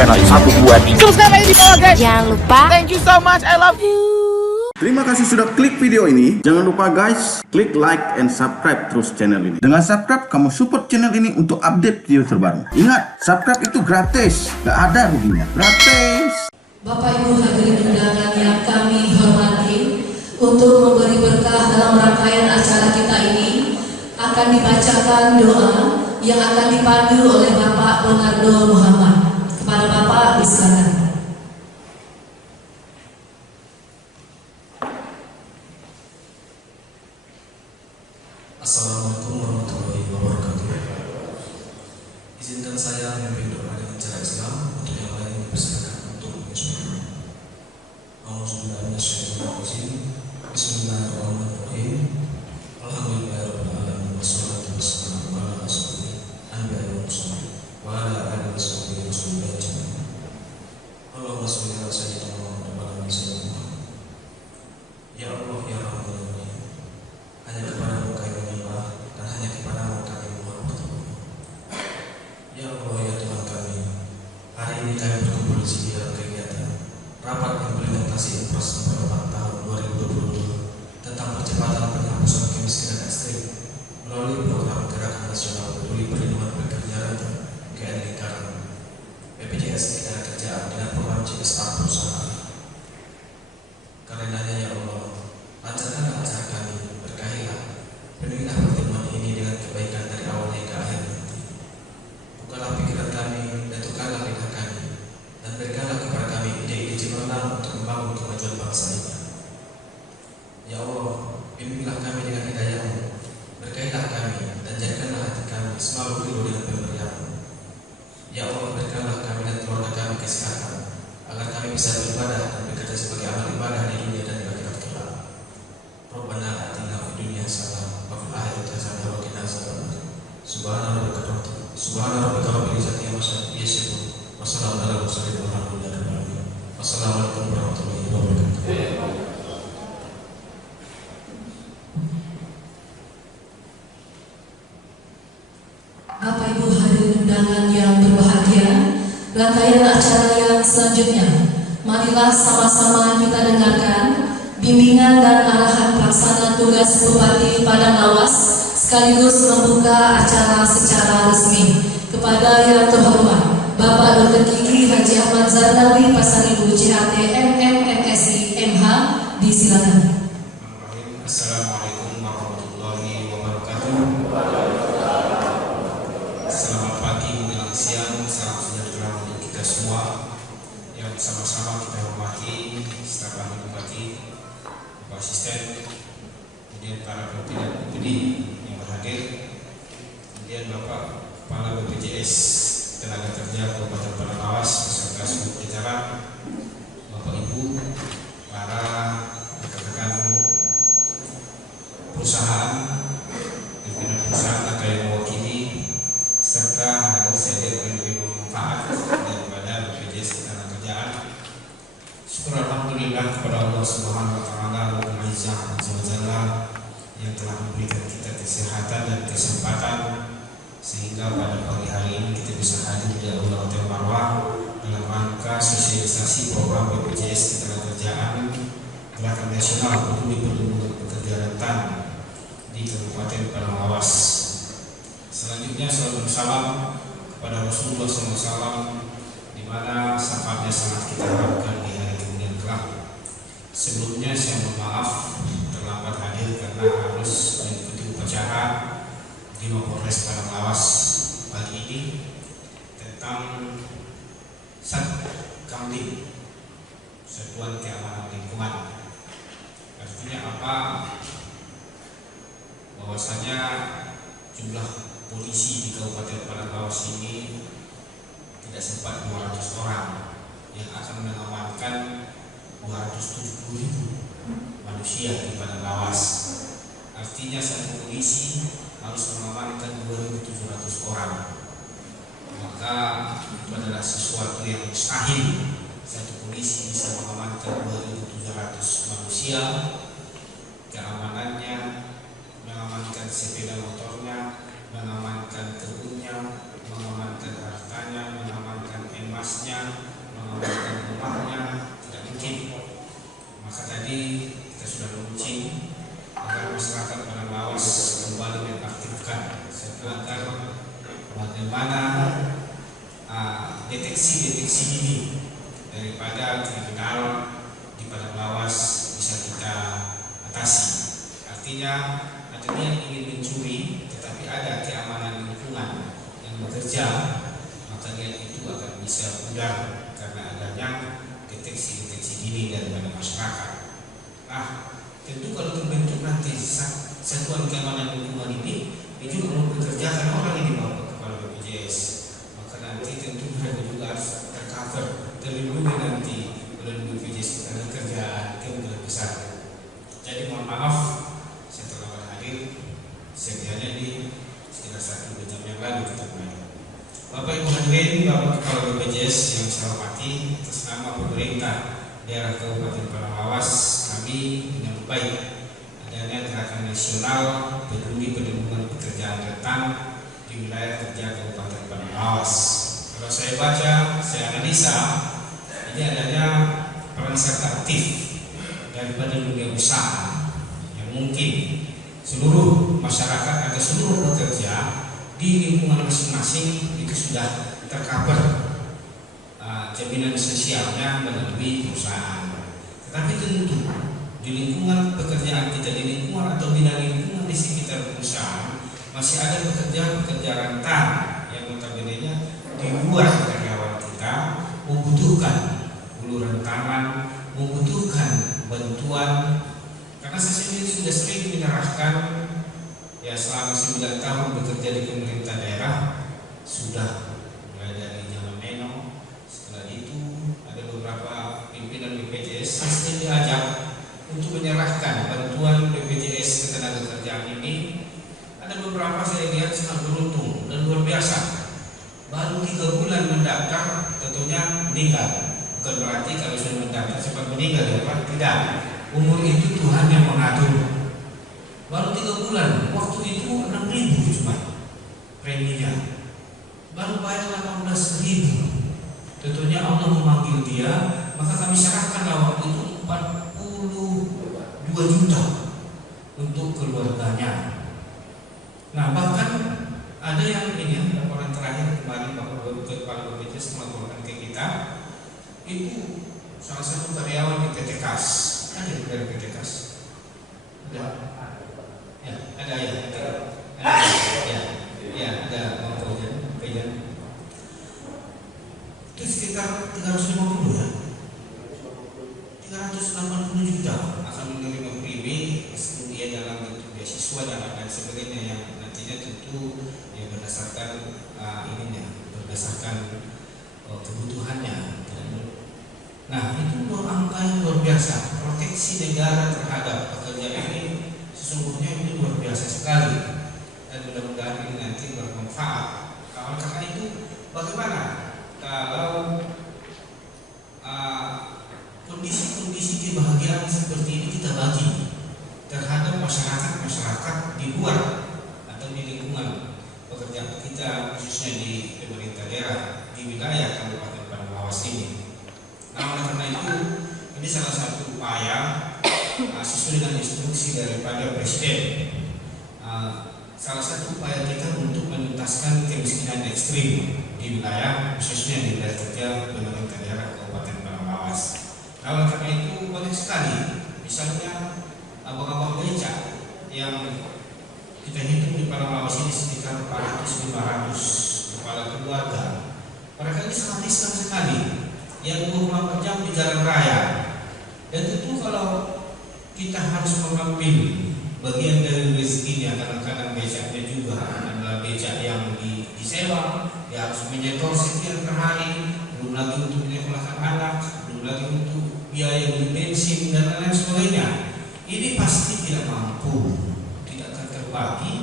channel ini. 1, 2, 3. Subscribe aja di bawah guys. Jangan lupa. Thank you so much. I love you. Terima kasih sudah klik video ini. Jangan lupa guys, klik like and subscribe terus channel ini. Dengan subscribe, kamu support channel ini untuk update video terbaru. Ingat, subscribe itu gratis, gak ada ruginya. Gratis. Bapak Ibu hadirin undangan yang kami hormati, untuk memberi berkah dalam rangkaian acara kita ini akan dibacakan doa yang akan dipandu oleh Bapak Leonardo Muhammad. Kepada Bapak disilakan. Assalamualaikum warahmatullahi wabarakatuh. Izinkan saya memimpin doa dengan cara Islam, untuk yang lain dipersilakan untuk menyesuaikan. Auzubillahiminasyaitonirrajim. Bismillahirrahmanirrahim. Alhamdulillahirabbil alamin wassalatu wassalamu ala asyrofil anbiya'i wal mursalin wa ala alihi washabihi wasallam ajma'in. Allahumma shalli ala sayyidina Muhammad wa ala ali sayyidina Muhammad. Ya Allah ya Rahman ya Rahim. Hanya kepadamu kami menyembah dan hanya kepadamu kami mohon pertolongan. Ya Allah ya Tuhan kami, hari ini kami berkumpul di sini dalam kegiatan rapat implementasi infrastruktur perubahan tahun 2022 tentang percepatan penghapusan kemiskinan ekstrim melalui program Gerakan Nasional Peduli Perlindungan Pekerja dan Keadilan Lingkaran BPJS Ketenagakerjaan dengan program CSR perusahaan. Karenanya ya Allah, lancarkanlah acara kami, berkahilah, penuhilah pertemuan ini dengan kebaikan dari awalnya hingga akhir nanti. Bukalah pikiran kami dan tukarlah lidah kami, dan berikanlah kepada kami ide-ide cemerlang untuk membangun kemajuan bangsa ini. Ya Allah, bimbinglah kami dengan hidayah-Mu, berkahilah kami dan jadikanlah hati kami selalu ridho dengan pemberian-Mu. Ya Allah, berikanlah kami dan keluarga kami kesehatan, agar kami bisa beribadah dan bekerja sebagai amal ibadah di dunia dan di akhirat kelak. Rabbana atina fid dunya hasanah wa fil akhirati hasanah wa qina adzabannar. Subhana rabbika rabbil izzati amma yasifun wa salamun alal mursalin walhamdulillahi rabbil alamin. Wassalamualaikum warahmatullahi wabarakatuh. Bapak Ibu hadirin undangan yang berbahagia, rangkaian acara yang selanjutnya, marilah sama-sama kita dengarkan bimbingan dan arahan pelaksana tugas Bupati Padang Lawas sekaligus membuka acara secara resmi. Kepada yang terhormat Bapak Dr. Gigi Haji Ahmad Zardawi Pasaribu JHT MMMSI MH, disilakan. Assalamualaikum warahmatullahi wabarakatuh. Selamat pagi menjelang siang, salam sejahtera untuk kita semua yang sama-sama kita hormati, staf ahli bupati, Bapak Asisten, kemudian para pimpinan BPD yang berhadir, kemudian Bapak Kepala BPJS Ketenagakerjaan Kabupaten Padang Lawas beserta seluruh jajaran, Bapak Ibu, para rekan-rekan perusahaan, pimpinan perusahaan atau yang mewakili, serta hadir selir penerima manfaat daripada BPJS Ketenagakerjaan. Syukur alhamdulillah kepada Allah Subhanahu wa taala yang telah memberikan kita kesehatan dan kesempatan sehingga pada pagi hari ini kita bisa hadir di Aula Hotel Marwah dalam rangka sosialisasi program BPJS Ketenagakerjaan Gerakan Nasional Peduli Perlindungan Pekerja Rentan di Kabupaten Padang Lawas. Selanjutnya salam salam kepada Rasulullah SAW, di mana syafaatnya sangat kita harapkan di hari kemudian kelak. Sebelumnya saya mohon maaf terlambat hadir karena harus mengikuti upacara di Mapolres Padang Lawas pagi ini tentang Satkamling, Satuan Keamanan Lingkungan. Artinya apa? Bahwasanya jumlah polisi di Kabupaten Padang Lawas ini tidak sempat 200 orang yang akan mengamankan 270.000 manusia di Padang Lawas. Artinya satu polisi harus mengamankan 2.700 orang. Maka itu adalah sesuatu yang mustahil satu polisi bisa mengamankan 2.700 manusia. Keamanannya, mengamankan sepeda motornya, mengamankan kebunnya, mengamankan hartanya, mengamankan emasnya, Artinya ada yang ingin mencuri tetapi ada keamanan lingkungan yang bekerja, maka niat itu akan bisa pudar karena adanya deteksi-deteksi dini daripada masyarakat. Nah, tentu kalau terbentuk nanti satuan keamanan lingkungan ini juga mau bekerja karena orang ini bawa ke kepala BPJS, maka nanti tentu mereka juga harus tercover terlindungi nanti oleh BPJS karena kerjaan yang lebih besar. Jadi mohon maaf saya terlambat hadir, sedianya di sekitar 1 jam yang lalu kita mulai. Bapak Ibu hadirin, Bapak Kepala BPJS yang saya hormati, atas nama pemerintah daerah Kabupaten Padang kami menyambut baik adanya gerakan nasional peduli perlindungan pekerjaan rentan di wilayah kerja Kabupaten Padang. Kalau saya baca, saya analisa, ini adanya peran serta aktif daripada dunia usaha yang mungkin seluruh masyarakat atau seluruh pekerja di lingkungan masing-masing itu sudah tercover jaminan sosialnya melalui perusahaan. Tetapi tentu di lingkungan pekerjaan kita, di lingkungan atau bina lingkungan di sekitar perusahaan masih ada pekerja-pekerja rentan yang notabene-nya di luar karyawan kita membutuhkan uluran tangan, membutuhkan bantuan. Karena saya sendiri sudah sering menyerahkan ya selama 9 tahun bekerja di pemerintah daerah, sudah mulai dari zaman Neno. Setelah itu ada beberapa pimpinan BPJS yang diajak untuk menyerahkan bantuan BPJS ketenaga kerjaan ini. Ada beberapa saya lihat sangat beruntung dan luar biasa. Baru 3 bulan mendaftar tentunya meninggal. Bukan berarti kalau sudah mendaftar cepat meninggal ya Pak, tidak. Umur itu Tuhan yang mengatur. Baru 3 bulan, waktu itu 6.000 cuma preminya. Baru bayar 18.000. Tentunya Allah memanggil dia, maka kami serahkanlah waktu itu 42 juta untuk keluarganya. Nah, bahkan ada yang ini laporan terakhir kemarin Bapak Kepala BPJS melaporkan ke kita, itu salah satu karyawan di PT KAS, ada dari PT KAS, ada, ya, ada ya, ada pejan. Itu sekitar 350 ya, 380 juta akan menerima premi meskipun dia dalam bentuk beasiswa dan sebagainya yang nantinya tentu ya berdasarkan berdasarkan kebutuhannya. Nah, itu angka yang luar biasa. Proteksi negara terhadap pekerja ini sesungguhnya ini luar biasa sekali, dan mudah-mudahan ini nanti bermanfaat. Karena itu bagaimana kalau kondisi-kondisi kebahagiaan seperti ini kita bagi terhadap masyarakat di luar atau di lingkungan pekerjaan kita, khususnya di pemerintah daerah di wilayah Kabupaten Padang ini. Nah, oleh karena itu ini salah satu upaya sesuai dengan instruksi daripada Presiden. Salah satu upaya kita untuk menuntaskan kemiskinan ekstrim di wilayah, khususnya di wilayah kerja pemerintah daerah Kabupaten Padang. Nah, oleh karena itu banyak sekali, misalnya abang-abang becak yang kita hitung di Padang ini sekitar 400-500 kepala keluarga. Mereka ini sangat riskan sekali, yang 24 jam di jalan raya. Dan tentu kalau kita harus mengambil bagian dari rezekinya, kadang-kadang becaknya juga adalah becak yang disewa, dia harus menyetor sekian per hari, belum lagi untuk menyekolahkan anak, belum lagi untuk biaya beli bensin dan lain sebagainya. Ini pasti tidak mampu, tidak akan terbagi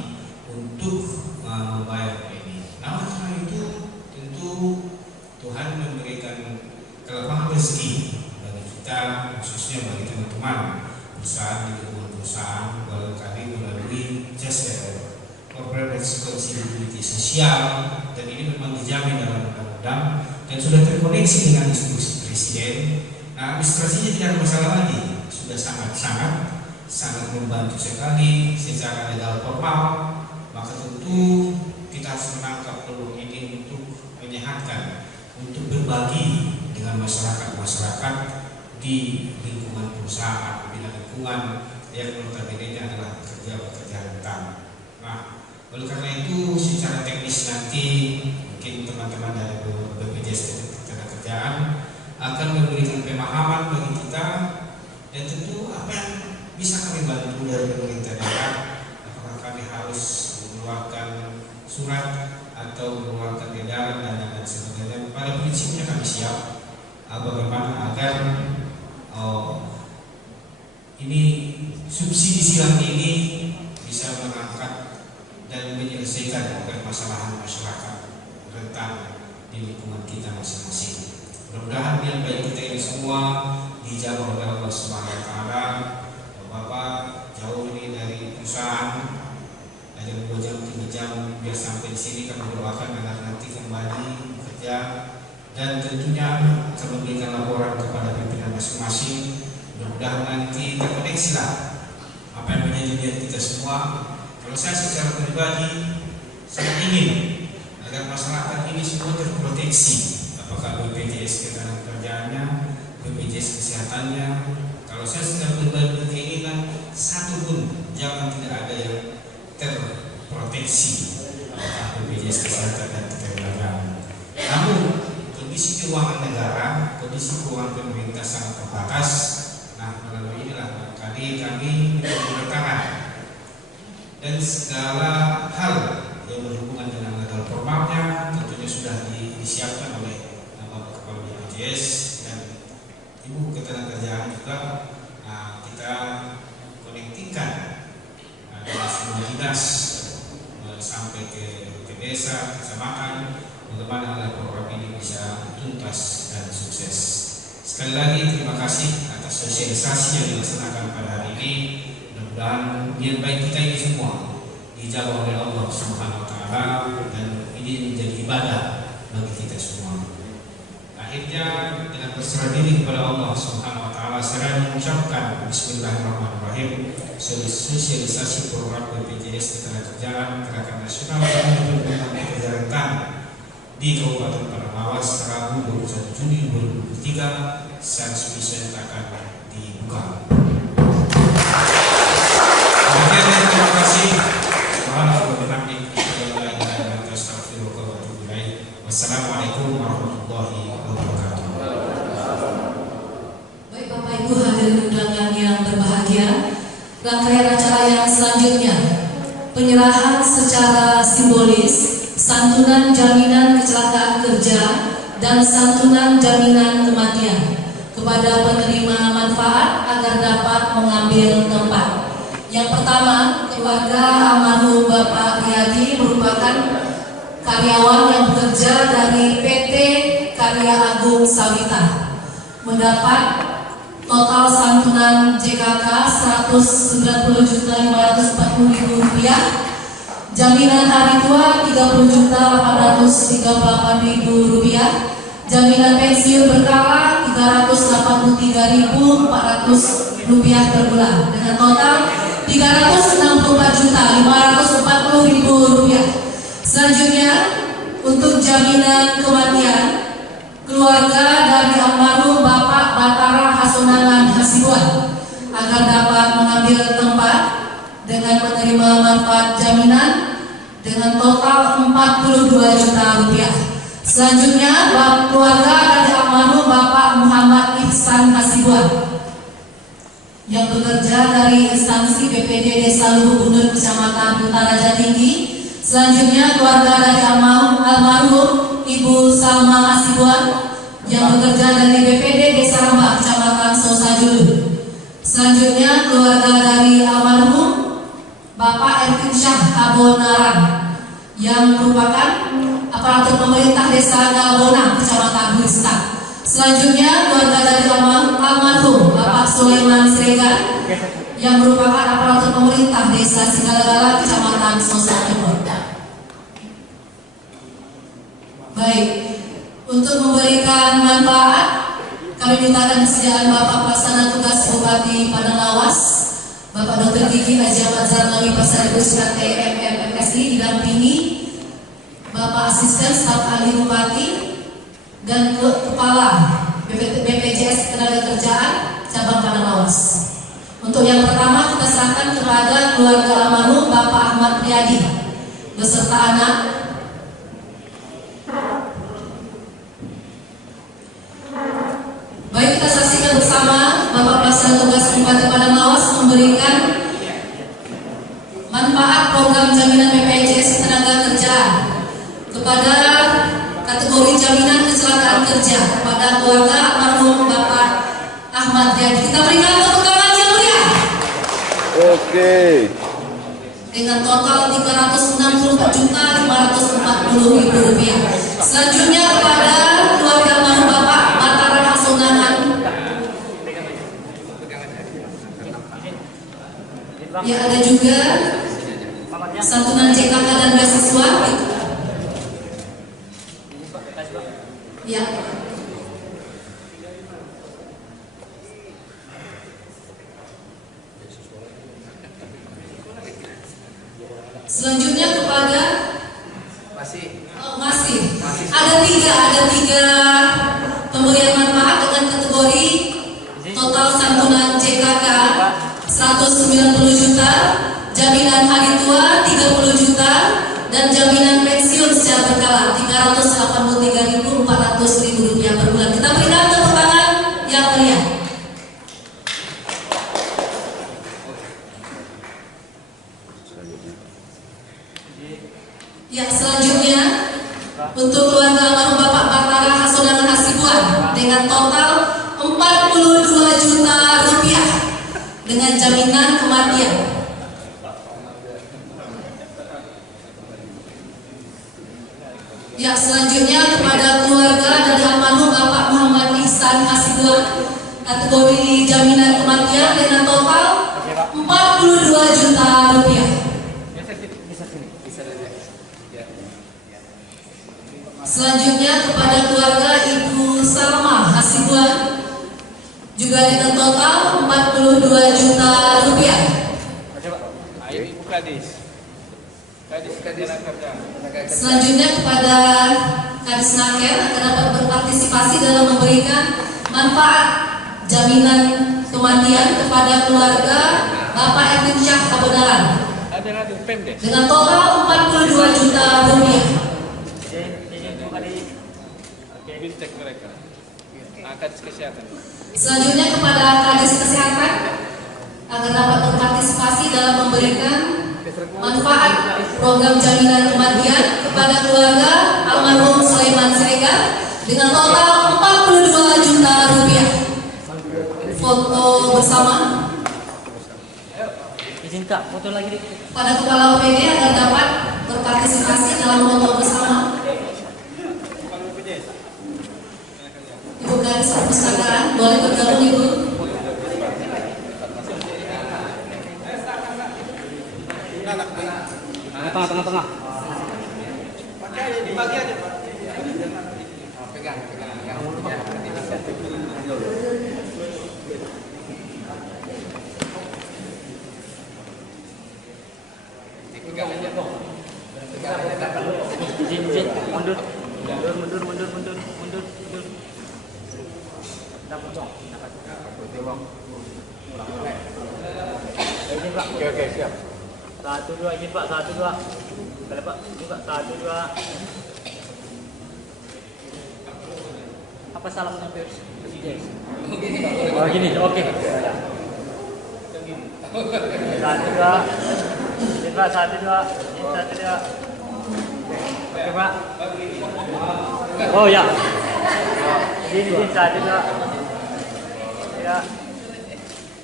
untuk membayar ini. Nah, karena itu tentu Tuhan memberikan kelapangan rezeki bagi kita, khususnya bagi teman-teman perusahaan di lingkungan perusahaan, barangkali melalui CSR, Corporate Responsibility Sosial, dan ini memang dijamin dalam undang-undang dan sudah terkoneksi dengan instruksi Presiden. Nah, administrasinya tidak ada masalah lagi, sudah sangat membantu sekali secara legal formal. Maka tentu kita harus menangkap peluang ini untuk menyehatkan, untuk berbagi dengan masyarakat di lingkungan perusahaan, di lingkungan yang notabene adalah menyelesaikan permasalahan masyarakat rentan di lingkungan kita masing-masing. Mudah-mudahan yang baik kita ini semua dijawab oleh Allah Subhanahu wa taala. Bapak jauh ini dari perusahaan, ada 2 jam 3 jam biar sampai di sini. Kami doakan agar nanti kembali bekerja dan tentunya akan memberikan laporan kepada pimpinan masing-masing. Mudah-mudahan nanti terkoneksi lah apa yang menjadi niat kita semua. Kalau saya secara pribadi sangat ingin agar masyarakat ini semua terproteksi, apakah BPJS ketenagakerjaannya, BPJS kesehatannya. Kalau saya secara pribadi berkeinginan satu pun jangan tidak ada yang terproteksi, apakah BPJS kesehatan dan ketenagakerjaan. Namun kondisi keuangan negara, kondisi keuangan pemerintah sangat terbatas. Nah, melalui inilah kami bertangan dan segala hal yang berhubungan dengan legal formalnya tentunya sudah disiapkan oleh Bapak Kepala BPJS dan Ibu Ketenagakerjaan juga. Nah, kita konektikan dengan semua dinas sampai ke desa, kecamatan, bagaimana agar program ini bisa tuntas dan sukses. Sekali lagi terima kasih atas sosialisasi yang dilaksanakan pada hari ini. Mudah-mudahan niat baik kita ini semua dijawab oleh Allah Subhanahu wa taala dan ini menjadi ibadah bagi kita semua. Akhirnya dengan berserah diri kepada Allah Subhanahu wa taala saya mengucapkan bismillahirrahmanirrahim. Sosialisasi program BPJS Ketenagakerjaan Gerakan Nasional untuk Pekerja Rentan di Kabupaten Padang-Lawas Rabu 21 Juni 2023 saya akan dibuka. Terima kasih. Wassalamualaikum warahmatullahi wabarakatuh. Baik Bapak Ibu hadirin undangan yang berbahagia, rangkaian acara yang selanjutnya penyerahan secara simbolis santunan jaminan kecelakaan kerja dan santunan jaminan kematian kepada penerima manfaat agar dapat mengambil tempat. Yang pertama, keluarga almarhum Bapak Riyadi merupakan karyawan yang bekerja dari PT Karya Agung Sawita, mendapat total santunan JKK Rp190.540.000, jaminan hari tua Rp30.838.000, jaminan pensiun berkala Rp383.400 per bulan, dengan total Rp364.540.000. Selanjutnya, untuk jaminan kematian, keluarga dari almarhum Bapak Batara Hasunangan Hasibuan agar dapat mengambil tempat dengan menerima manfaat jaminan dengan total Rp42 juta. Selanjutnya, keluarga dari almarhum Bapak Muhammad Ihsan Hasibuan yang bekerja dari instansi BPD Desa Luhuk Bunur Kecamatan Utara Jatinggi. Selanjutnya, keluarga dari almarhum Ibu Salma Hasibuan yang bekerja dari BPD Desa Rambak Kecamatan Sosajulu. Selanjutnya, keluarga dari almarhum Bapak Ervin Syah Abonaran yang merupakan aparatur pemerintah Desa Galbona Kecamatan Hulistan. Selanjutnya, keluarga dari almarhum Bapak Sulaiman Siregar yang merupakan aparatur pemerintah Desa Singalagala Kecamatan Sosajulu. Baik, untuk memberikan manfaat, kami mintakan kesediaan Bapak Pelaksana Tugas Bupati Padang-Lawas, Bapak Dr. Gigi Haji Ahmad Zarnawi Pasarikus KTMMSI, didampingi Bapak Asisten Staf Ahli Bupati dan Kepala BPJS Ketenagakerjaan Cabang Padang-Lawas. Untuk yang pertama, kita serahkan kepada keluarga almarhum Bapak Ahmad Riyadi beserta anak. Baik, kita saksikan bersama Bapak Pelaksana Tugas Bupati Padang-Lawas memberikan manfaat program jaminan BPJS Ketenagakerjaan kepada kategori jaminan kecelakaan kerja kepada keluarga almarhum Bapak Ahmad Riyadi. Kita berikan tepuk tangan yang meriah. Oke. dengan total Rp364.540.000. Selanjutnya kepada keluarga almarhum Bapak Batara Hasunangan. Ya, ada juga santunan CKK dan beasiswa. Ya. Selanjutnya kepada masih ada tiga pemberian manfaat dengan kategori total santunan JKK 190 juta, jaminan hari tua 30 juta, dan jaminan pensiun secara berkala Rp383.400.000 per bulan. Kita berikan tepuk tangan yang meriah. Ya, selanjutnya untuk keluarga almarhum Bapak Batara Hasunangan Hasibuan dengan total Rp42 juta dengan jaminan kematian. Ya, selanjutnya kepada keluarga dari almarhum Bapak Muhammad Ihsan Hasibuan kategori jaminan kematian dengan total Rp42 juta. Selanjutnya kepada keluarga Ibu Salma Hasibuan juga dengan total Rp42 juta. Selanjutnya kepada Kadis Naker akan dapat berpartisipasi dalam memberikan manfaat jaminan kematian kepada keluarga Bapak Erwin Syah Kabenaran dengan total Rp42 juta. Selanjutnya kepada Kadis Kesehatan agar dapat berpartisipasi dalam memberikan manfaat program jaminan kematian kepada keluarga almarhum Sulaiman Siregar dengan total Rp42 juta. Foto bersama. Izin Kak, foto lagi. Pada kepala OPD agar dapat berpartisipasi dalam foto bersama. Ibu Kadis Perpustakaan, boleh bergabung Ibu. Tengah. Dibagi aja, Pak. Pegang. Izin. Mundur. Izin Pak. Oke, siap. 1, 2, izin Pak, 1, 2. Boleh Pak, buka 1, 2. Apa salah sampai oh gini, oke. 1, 2. Izin Pak, 1, 2. Oke Pak. Oh ya. Izin 1, 2. Ya.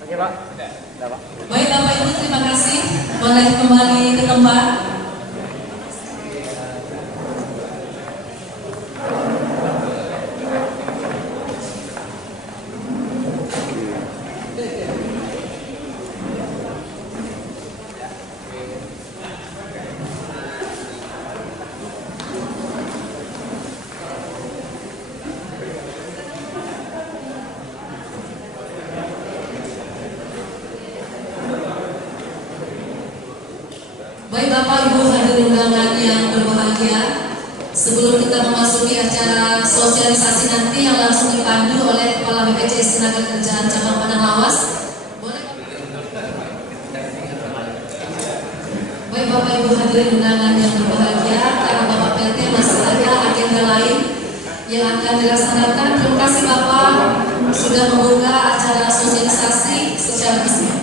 Oke Pak. Sudah Pak. Baik Bapak Ibu, terima kasih. Boleh kembali ke tempat. Baik Bapak Ibu hadirin undangan yang berbahagia, sebelum kita memasuki acara sosialisasi nanti yang langsung dipandu oleh Kepala BPJS Tenagakerjaan Cabang Padang Lawas, baik Bapak Ibu hadirin undangan yang berbahagia, karena Bapak PT masih ada agenda lain yang akan dilaksanakan. Terima kasih Bapak sudah membuka acara sosialisasi secara resmi.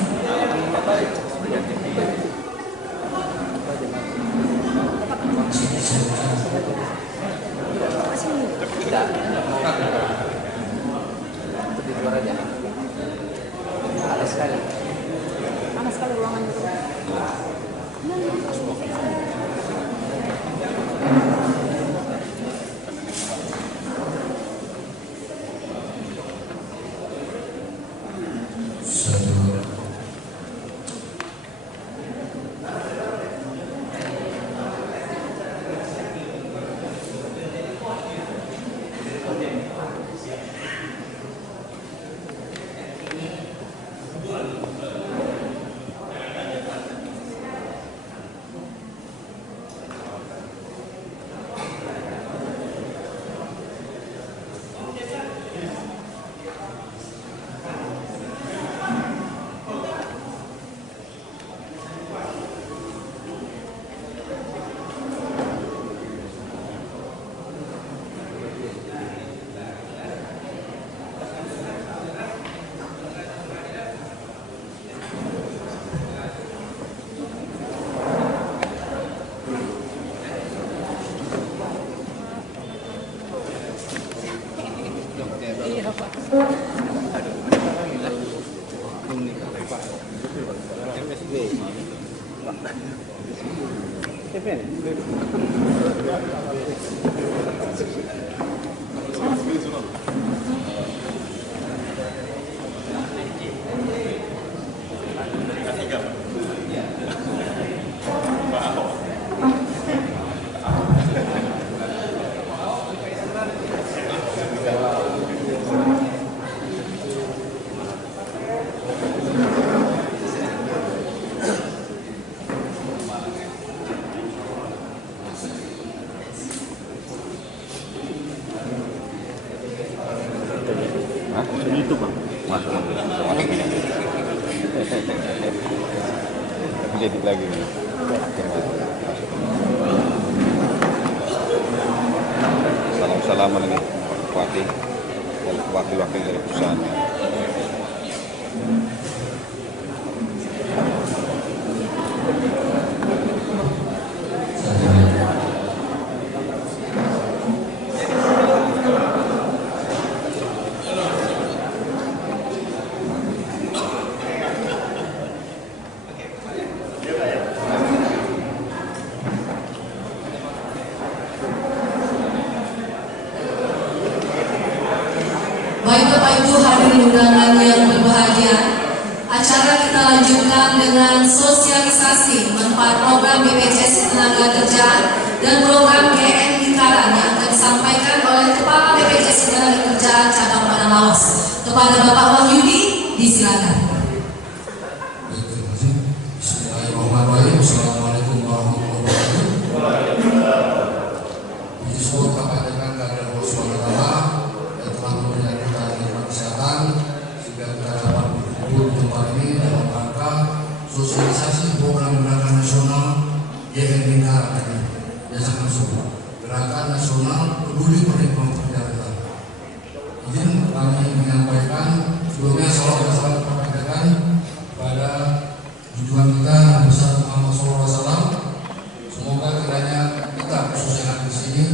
Panas sekali ruangan itu. Itu bang, masuk jadi lagi nih. Salam-salaman ini Bupati dan wakil-wakil dari perusahaan. Baik Bapak Ibu hadirin undangan yang berbahagia, acara kita lanjutkan dengan sosialisasi manfaat program BPJS Ketenagakerjaan dan program GN Lingkaran yang akan disampaikan oleh Kepala BPJS Ketenagakerjaan Cabang Padang Lawas. Kepada Bapak Wahyudi, disilakan. Bismillahirrahmanirrahim. Assalamualaikum warahmatullahi wabarakatuh. Puji syukur kepada Allah SWT yang telah memberikan kita nikmat kesehatan sehingga kita dapat berkumpul di tempat ini dalam rangka sosialisasi program gerakan nasional GN Lingkaran ini. Biasa masuk Gerakan Nasional Peduli Perlindungan Pekerjaan. Izin kami menyampaikan sebelumnya salam pada tujuan kita besar Muhammad SAW. Semoga kiranya kita khususnya di sini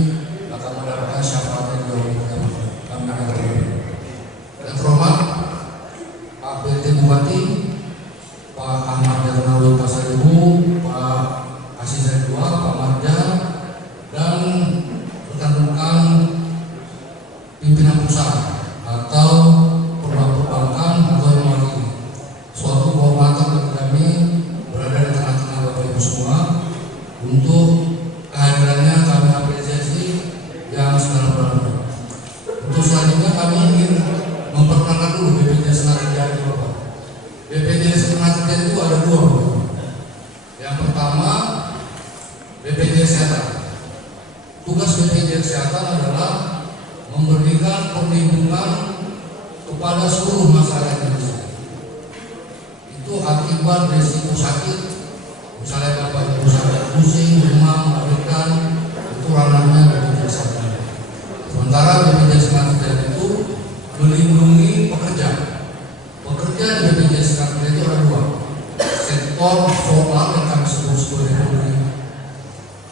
akan mendapatkan syafaat yang jauh lebih baik. Amin. Dan terhormat Pak PT Bupati, Pak Ahmad Darnawi Pasaribu, Pak Aziz Dua, Pak Marja, dan rekan-rekan pimpinan perusahaan atau perbankan atau yang lain. Suatu kehormatan bagi kami berada di tengah-tengah Bapak Ibu semua untuk kehadirannya kami apresiasi yang secara benar. Untuk selanjutnya kami ingin memperkenalkan dulu BPJS Ketenagakerjaan itu Bapak. BPJS Ketenagakerjaan itu ada dua Bapak. Yang pertama BPJS Kesehatan. Tugas BPJS Kesehatan adalah memberikan perlindungan kepada seluruh masyarakat Indonesia. Itu akibat resiko sakit, misalnya Bapak Ibu sakit pusing, demam, melahirkan, itu ranahnya BPJS Kesehatan. Sementara BPJS Ketenagakerjaan itu melindungi pekerja. Pekerja di BPJS Ketenagakerjaan itu ada dua, sektor formal yang kami sebut sebagai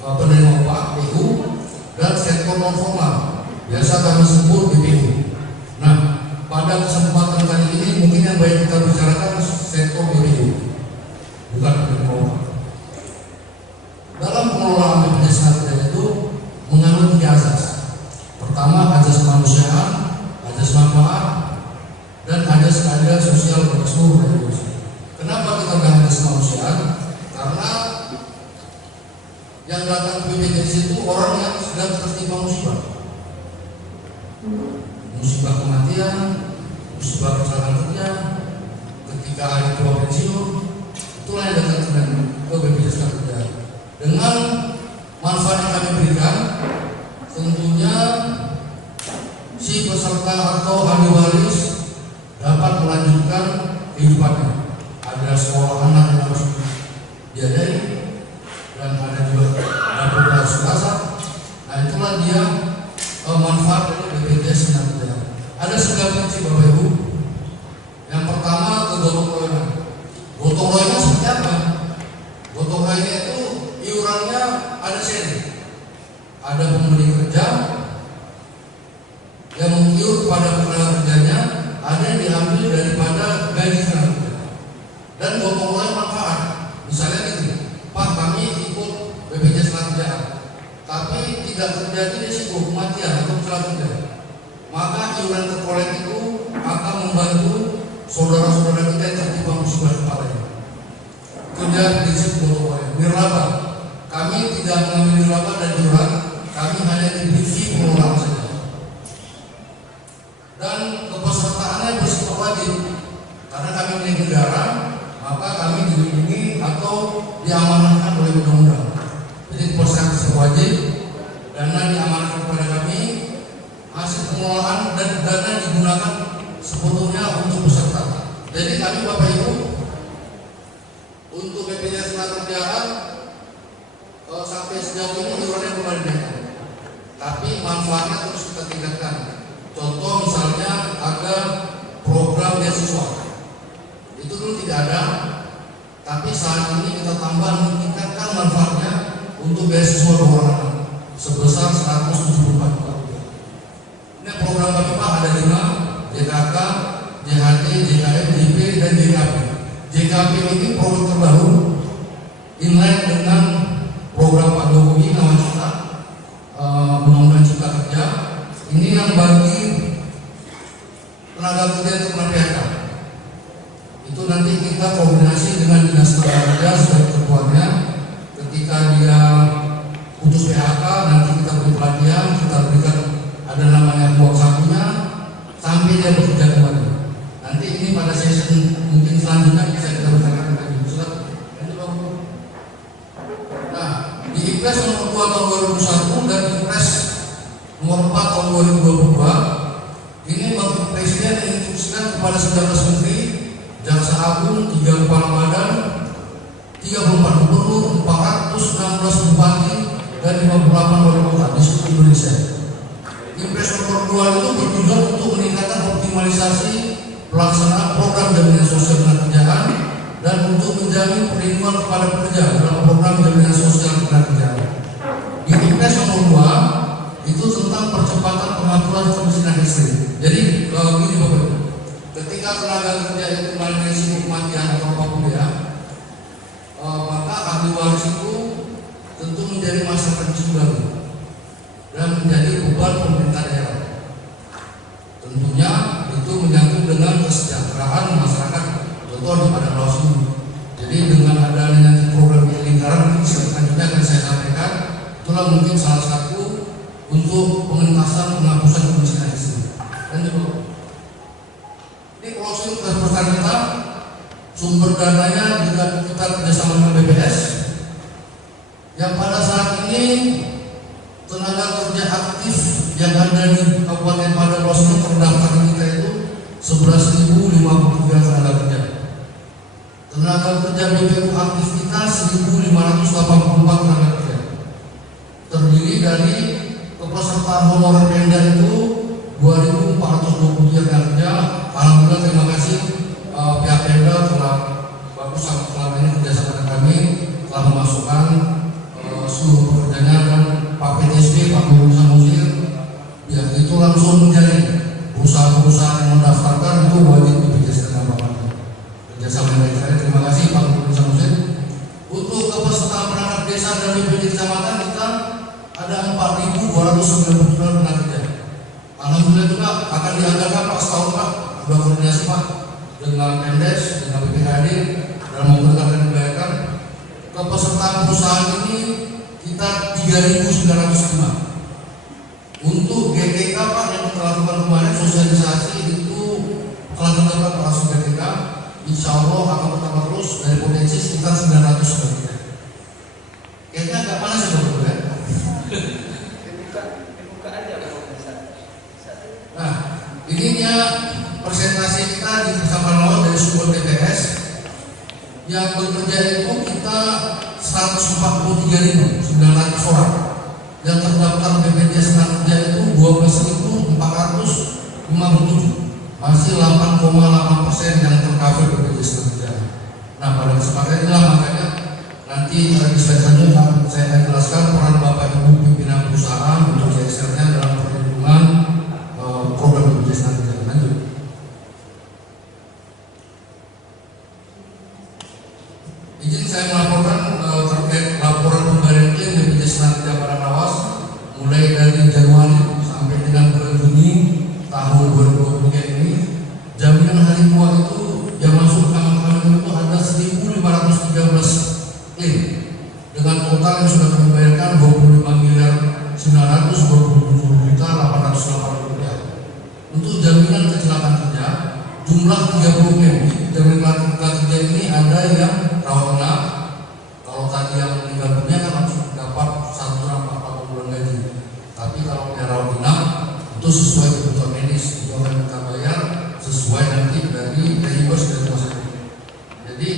penerima upah (BU) dan sektor non formal, biasa kami sebut BPU. Nah, pada kesempatan kali ini mungkin yang baik kita bicarakan sektor BPU, bukan penerima upah. mengandung 3 azas. Pertama, azas kemanusiaan, azas manfaat, dan azas keadilan sosial bagi seluruh Indonesia. Kenapa kita bilang azas kemanusiaan? Karena yang datang ke BPJS itu orang yang sedang tertimpa musibah, musibah kematian, musibah kecelakaan kerja, ketika hari tua pensiun, itulah yang datang ke BPJS Kerja. Dengan manfaat yang kami berikan, tentunya si peserta atau ahli waris dapat melanjutkan kehidupannya. Ada sekolah anak yang harus dibiayai, dan ada juga dapur harus masak. Nah, itulah dia manfaat dari BPJS Kerja. Ada 9 prinsip Bapak Ibu. Yang pertama, kegotong royongan. Gotong royongan seperti apa? Gotong royongan itu iurannya ada seri. Ada pemberi kerja yang mengiur kepada tenaga kerjanya, ada yang diambil daripada gaji tenaga kerja. Dan gotong royong manfaat. Misalnya gitu, Pak, kami ikut BPJS Kerja, tapi tidak terjadi risiko kematian atau kecelakaan kerja, maka iuran terkolek itu akan membantu saudara-saudara kita yang tertimpa musibah kepalanya. Kerja prinsip gotong royong. Nirlaba, kami tidak mengambil nirlaba dan iuran, kami hanya diberi fee pengelolaan saja. Dan kepesertaannya bersifat wajib, karena kami milik negara, maka kami dilindungi atau diamanahkan oleh undang-undang. Jadi kepesertaan bersifat wajib, dana diamanahkan kepada kami, hasil pengelolaan dan dana digunakan sebetulnya untuk peserta. Jadi kami Bapak Ibu, untuk BPJS Ketenagakerjaan sampai sejauh ini iurannya belum dinaikkan, tapi manfaatnya terus kita tingkatkan. Contoh misalnya ada program beasiswa, itu dulu tidak ada, tapi saat ini kita tambah meningkatkan manfaatnya untuk beasiswa 2 orang sebesar 174 juta. Ini program kami Pak ada 5, JKK, JHT, JKM, JP, dan JKP. JKP ini program terbaru inline dengan program Pak Jokowi Nawacita, Undang-Undang Cipta Kerja. Ini yang bagi tenaga kerja yang terkena PHK. Itu nanti kita koordinasi dengan Dinas Tenaga Kerja sebagai ketuanya. Ketika dia putus PHK, nanti kita beri pelatihan, kita berikan ada namanya uang sakunya sampai dia bekerja kembali. Nanti ini pada sesi mungkin selanjutnya bisa kita bicarakan lagi. Nah, di Impres nomor 2 tahun 2001 dan Impres nomor 4 tahun 2022 ini Bapak Presiden menginstruksikan kepada 19 menteri, Jaksa Agung, 3 kepala badan, 34 gubernur, 416 bupati, dan 58 wali kota di seluruh Indonesia. Impres nomor 2 itu bertujuan untuk meningkatkan optimalisasi pelaksanaan program jaminan sosial ketenagakerjaan dan untuk menjamin perlindungan kepada pekerja dalam program jaminan sosial ketenagakerjaan. Di Impres nomor 2 itu tentang percepatan pengaturan kemiskinan ekstrim. Jadi begini Bapak, ketika tenaga kerja itu mengalami risiko kematian atau apapun ya, maka ahli waris itu tentu menjadi masyarakat miskin dan menjadi beban pemerintah daerah. Tentunya itu menyangkut dengan kesejahteraan masyarakat. Contoh di Padang Lawas ini. Jadi dengan adanya nanti program lingkaran selanjutnya akan saya sampaikan, itulah mungkin salah satu untuk pengentasan penghapusan kemiskinan ekstrim. Dan juga ini klausul kesepakatan kita, sumber dananya juga kita kerjasama dengan BPS, yang pada saat ini tenaga kerja aktif yang ada di Kabupaten Padang Lawas ini terdaftar kita itu 11.053 tenaga kerja. Tenaga kerja BPU aktif kita 1.584 tenaga kerja. Terdiri dari kepesertaan honorer Pemda itu 2.423 tenaga kerja. Alhamdulillah, terima kasih pihak Pemda telah bagus selama ini kerjasama dengan kami, telah memasukkan seluruh pekerjanya, dan Pak PTSB, Pak Guru Samosir, ya itu langsung menjadi perusahaan-perusahaan yang mendaftarkan itu wajib BPJS Ketenagakerjaan. Kerjasama dengan saya, terima kasih Pak Guru Samosir. Untuk kepesertaan perangkat desa dan BPJS kecamatan kita ada 4.292 tenaga kerja. Alhamdulillah juga akan diadakan Pak setahun Pak, sudah koordinasi Pak dengan Mendes, dengan BPKD dalam mempertahankan dibayarkan. Kepesertaan perusahaan ini kita 3.905. Untuk GTK Pak yang kita lakukan kemarin sosialisasi itu telah terdapat langsung GTK, insya Allah akan bertambah terus dari potensi sekitar 900 sebenarnya. Kayaknya agak panas ya Bapak ya. Nah, ininya presentasi kita di Kecamatan Lawas dari sumber TPS yang bekerja itu kita 143.900 orang. Yang terdaftar BPJS Tenaga itu 12.457, masih 8,8% yang tercover BPJS Tenaga. Nah, pada kesempatan inilah makanya nanti di slide selanjutnya saya akan jelaskan peran Bapak Ibu pimpinan perusahaan untuk CSR-nya dalam perlindungan program BPJS Tenaga. Lanjut. Izin saya melaporkan terkait laporan pemberian klaim BPJS Tenaga pada Lawas mulai dari Januari sampai dengan bulan Juni tahun 2023 ini. Jaminan hari tua itu yang masuk ke kami itu ada 1.513 klaim dengan total yang sudah kami bayarkan 25.927.880 rupiah. Untuk jaminan kecelakaan kerja jumlah 30 klaim. Jaminan kecelakaan kerja ini ada yang rawat inap. Kalau tadi yang meninggal dunia kan langsung dapat 1 tahun 40 bulan gaji. Tapi kalau punya rawat inap itu sesuai kebutuhan medis, itu akan kita bayar sesuai nanti dari reimburse dari rumah sakit. Jadi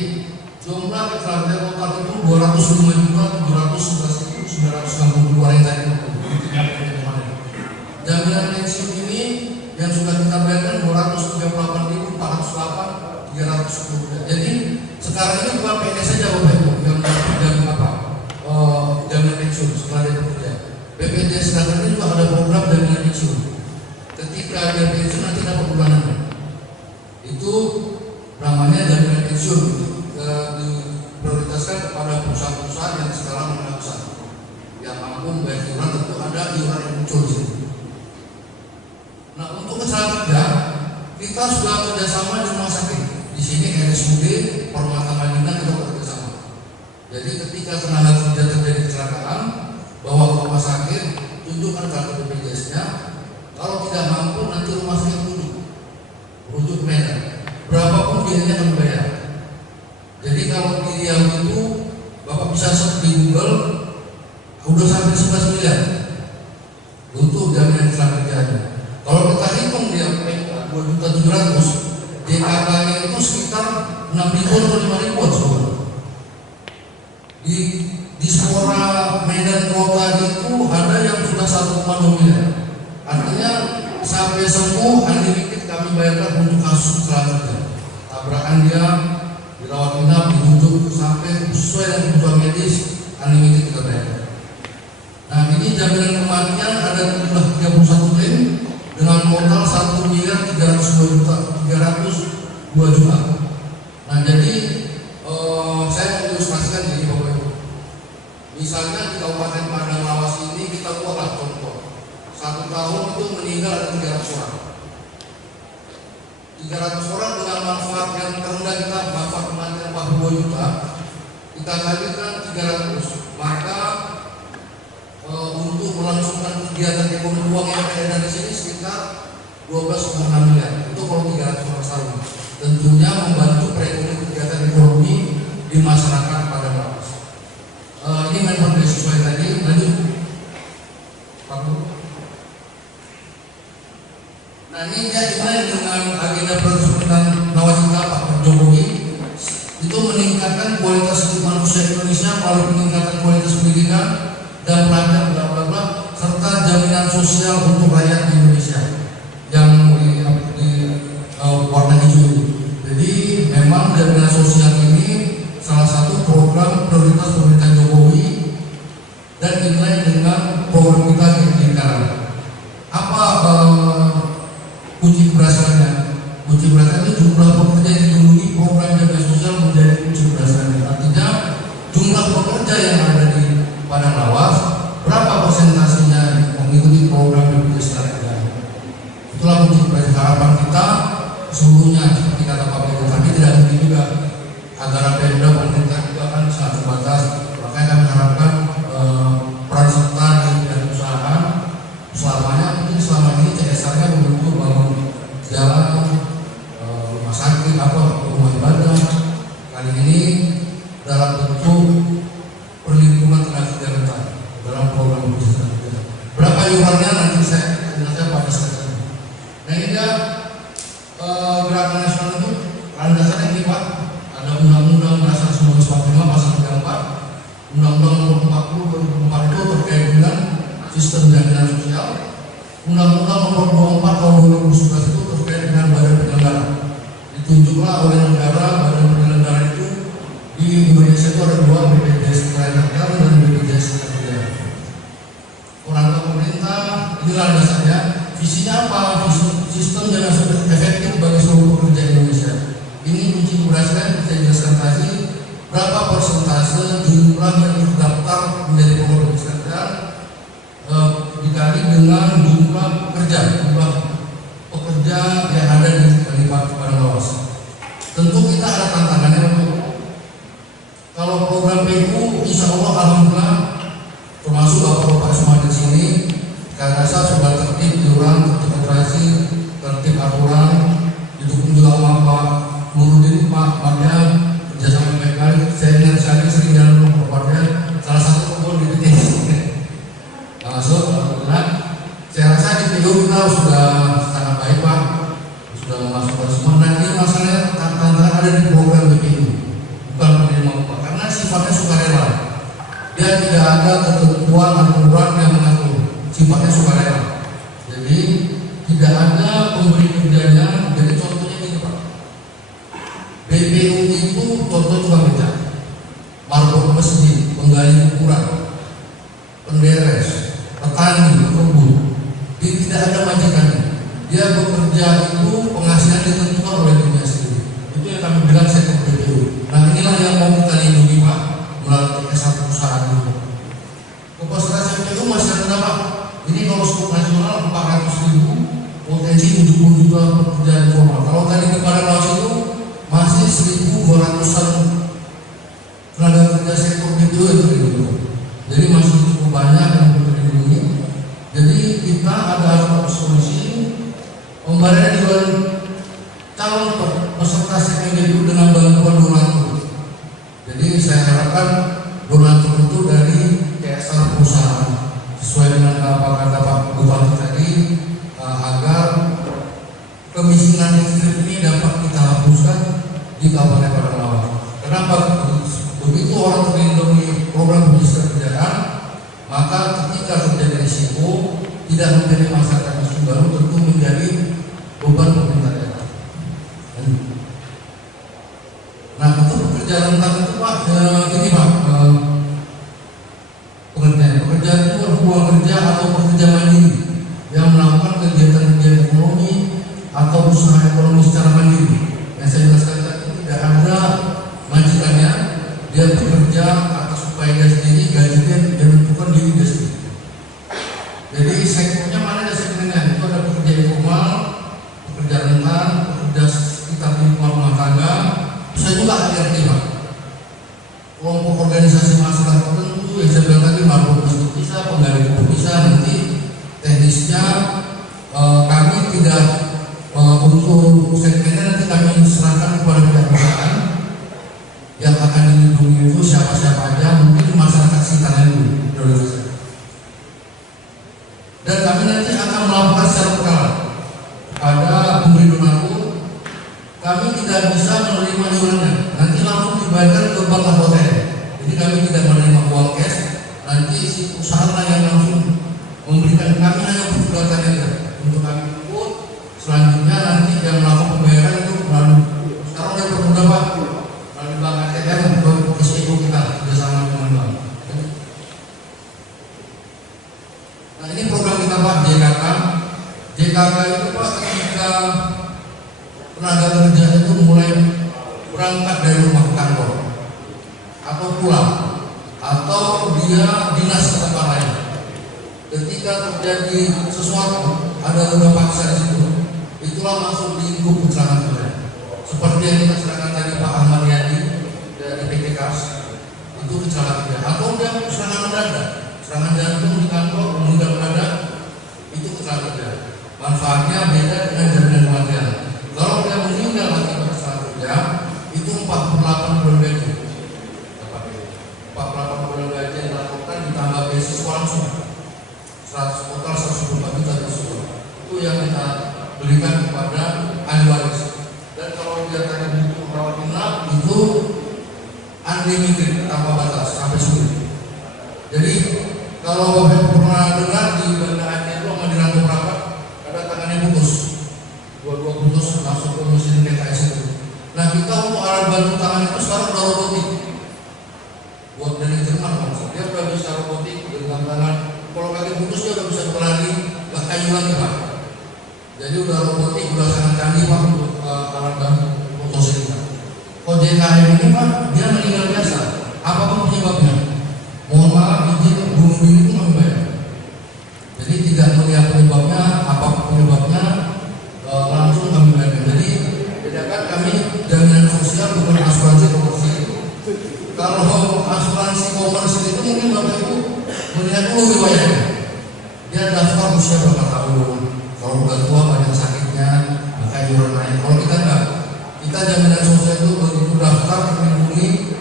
jumlah kecelakaan total itu 205.711.962 orang yang tadi. Jaminan pensiun ini yang sudah kita bayarkan 238.408.310. Jadi sekarang ini bukan PNS saja Bapak Ibu yang jaminan apa? Jaminan pensiun setelah dia bekerja. BPJS Tenaga ini juga ada program jaminan pensiun. Ketika dia pensiun nanti dapat bulanannya. Itu namanya jaminan pensiun. Diprioritaskan kepada perusahaan-perusahaan yang sekarang menengah besar. Yang mampu membayar iuran tentu ada iuran yang muncul di sini. Nah, untuk kecelakaan kerja kita sudah kerjasama di rumah sakit. Di sini RSUD Permata Madinah kita bekerjasama. Jadi ketika tenaga kerja terjadi kecelakaan, bawa ke rumah sakit, tunjukkan kartu BPJS-nya. Kalau tidak mampu nanti rumah sakit rujuk Medan. Berapapun biayanya akan bayar. Jadi kalau di Riau itu Bapak bisa search di Google, udah sampai 11 miliar untuk jaminan kecelakaan kerjanya. Kalau kita hitung dia 2.700.000, DKK-nya itu sekitar 6.000 atau 5.000 di Dispora Medan Kota itu ada yang sudah 1,2 miliar. Artinya sampai sembuh unlimited kami bayarkan untuk kasus kecelakaan kerja. Tabrakan dia dirawat inap, dirujuk sampai sesuai dengan kebutuhan medis unlimited kita bayar. Nah, ini jaminan kematian ada jumlah 31 klaim dengan total 1.302 juta. Nah, jadi saya mengilustrasikan ini Bapak Ibu. Misalnya di Kabupaten Padang Lawas ini kita buatlah contoh. 1 tahun itu meninggal ada 300 orang. 300 orang dengan manfaat yang terendah kita manfaat kematian 42 juta. Kita kalikan 300, maka untuk melangsungkan kegiatan ekonomi uang yang ada di sini sekitar 12,6 miliar. Itu kalau 300 orang setahun. Tentunya membantu perekonomian kegiatan ekonomi di masyarakat pada Lawas. Ini memang sesuai tadi. Lanjut, Pak Bu. Nah, ini dimulai dengan agenda peresmian nawacita Pak Jokowi itu meningkatkan kualitas hidup manusia Indonesia melalui peningkatan kualitas pendidikan dan pelajaran bla bla bla serta jaminan sosial untuk rakyat Indonesia yang di warna hijau. Jadi memang jaminan sosial ini salah satu program prioritas pemerintah Jokowi dan dinilai dengan program kita di lingkaran. Apa kunci keberhasilannya? Kunci keberhasilan itu jumlah pekerja yang dilindungi program jaminan sosial menjadi kunci keberhasilan. Artinya jumlah pekerja yang ada di Padang Lawas berapa persentasenya mengikuti program BPJS Ketenagakerjaan. Itulah mungkin harapan kita seluruhnya seperti kata Pak Bego, tapi tidak mungkin juga agar Pemda pemerintah juga kan sangat terbatas. Makanya kami harapkan peran serta di bidang usaha selamanya mungkin selama ini CSR-nya membentuk bangun jalan, rumah sakit, rumah ibadah. Kali ini dalam bentuk perlindungan tenaga kerja rentan dalam program BPJS Ketenagakerjaan. Berapa iurannya nanti saya pada saat ini. Nah ini dia gerakan nasional itu pada dasarnya ini Pak, ada Undang-Undang Dasar 1945 pasal 34, Undang-Undang Nomor 40 2004 itu terkait dengan sistem jaminan sosial, Undang-Undang Nomor 24 tahun 2011 itu terkait dengan badan penyelenggara. Ditunjuklah oleh negara badan penyelenggara itu di Indonesia itu ada dua, BPJS Ketenagakerjaan dan BPJS Ketenagakerjaan. Orang pemerintah inilah dasarnya. Visinya apa? Visi sistem jaminan sosial efektif bagi seluruh pekerja Indonesia. Ini kunci keberhasilan kita jelaskan tadi. Berapa persentase jumlah yang terdaftar menjadi program BPJS Ketenagakerjaan dikali dengan jumlah pekerja yang ada di Padang Lawas. Tentu kita ada tantangannya untuk kalau program PU, insya Allah alhamdulillah termasuk bapak-bapak semua di sini. Saya rasa sudah tertib iuran, tertib operasi, tertib aturan, didukung juga sama Pak Nurudin, Pak Madya, kerjasama baik-baik. Saya ingat saya sering jalan ke salah satu kebun di BPJS. Masuk, alhamdulillah. Saya rasa di PU kita sudah sangat baik Pak, sudah memasukkan semua. Dan ini masalahnya tantangan ada di program BPU, bukan penerima upah, karena sifatnya sukarela. Dia tidak ada ketentuan aturan yang mengatur. Sifatnya sukarela, jadi tidak ada pemberi kerjanya. Jadi contohnya ini Pak, BPU itu contoh juga beda, marbot masjid, penggali kuburan, penderes, petani, pekebun, dia tidak ada majikannya. Dia bekerja itu penghasilan ditentukan oleh dirinya sendiri. Itu yang kami bilang sektor BPU. Nah inilah yang mau kita lindungi Pak melalui satu perusahaan itu. Kepesertaan BPU masih rendah Pak. Ini kalau skop nasional 400.000, potensi 70 juta pekerjaan informal. Kalau tadi di Padang Lawas itu masih 1.200-an tenaga kerja sektor BPU yang terlindungi. Jadi masih cukup banyak yang terlindungi. Jadi kita ada solusi pemberian iuran calon peserta segmen BPU dengan bantuan donatur. Jadi saya harapkan donatur itu dari CSR perusahaan sesuai dengan apa kata Pak Bupati tadi, agar kemiskinan ekstrim ini dapat kita hapuskan di Kabupaten Padang Lawas. Kenapa? Begitu orang terlindungi program BPJS Ketenagakerjaan, maka ketika terjadi risiko tidak menjadi masyarakat miskin baru, tentu menjadi beban pemerintah daerah. Nah untuk pekerjaan rentan itu Pak, ini Pak, pekerjaan itu ruang kerja atau pekerja mandiri yang melakukan kegiatan-kegiatan ekonomi atau usaha ekonomi secara mandiri. Yang saya jelaskan tadi, tidak ada majikannya, dia bekerja atas upaya dia sendiri, gajinya ditentukan diri dia sendiri. Jadi sektornya mana ada segmennya? Itu ada pekerja informal, pekerja rentan, pekerja sekitar lingkungan rumah tangga, bisa juga HRD Pak. Kelompok organisasi masyarakat tertentu yang saya bilang tadi, marbot masjid bisa, penggali kubur bisa. Nanti teknisnya kami tidak untuk segmennya nanti kami serahkan kepada pihak perusahaan yang akan dilindungi itu siapa-siapa aja, mungkin masyarakat sekitarnya dulu. Dan kami nanti akan melakukan secara berkala pada pemberi donatur. Kami tidak bisa menerima iurannya, nanti langsung dibayarkan ke bank hotel. Jadi kami tidak menerima uang cash, nanti si usaha yang langsung memberikan. Kami hanya butuh data saja untuk kami ikut. Selanjutnya nanti yang melakukan pembayaran itu melalui, sekarang sudah bermudah Pak, melalui bank ATM untuk SIO kita bersama dengan bank. Nah ini program kita Pak, JKK. JKK itu Pak, ketika tenaga kerja itu mulai berangkat dari rumah ke kantor atau pulang atau dia dinas ke tempat lain, ketika terjadi sesuatu, ada roda paksa di situ, itulah masuk di lingkup kecelakaan kerja. Seperti yang kita serahkan tadi Pak Ahmad Yani dari PT KAS, itu kecelakaan kerja. Atau dia serangan mendadak, serangan jantung di kantor, meninggal mendadak, itu kecelakaan kerja. Manfaatnya beda dengan jaminan kematian. Kalau dia meninggal akibat kecelakaan kerja, itu 48 bulan gaji. 48 bulan gaji yang dilakukan ditambah beasiswa langsung. 100 total 124 juta beasiswa. Itu yang kita berikan kepada ahli waris. Dan kalau dia tadi butuh rawat inap, itu unlimited tanpa batas sampai sulit. Jadi kalau Bapak pernah dengar di Banda Aceh itu sama di Rantau Prapat ada tangannya putus, dua-dua putus masuk ke mesin DKS itu. Nah kita untuk alat bantu tangan itu sekarang udah robotik. Buat dari Jerman kan, dia udah bisa robotik dengan tangan. Kalau kaki putus dia udah bisa berlari, nggak kayu lagi Pak. Jadi udah robotik, udah sangat canggih Pak untuk alat bantu foto kita. OJKM ini Pak, dia meninggal biasa, apapun penyebabnya. Mohon maaf, izin bunuh diri itu kami bayar. Jadi tidak melihat penyebabnya, apapun penyebabnya, langsung kami bayar. Jadi bedakan kami jaminan sosial bukan asuransi komersil. Kalau asuransi komersil itu mungkin Bapak Ibu melihat dulu riwayatnya. Dia daftar usia berapa tahun. Kalau udah tua banyak sakitnya, maka iuran naik. Kalau kita enggak, kita jaminan sosial itu begitu daftar terlindungi,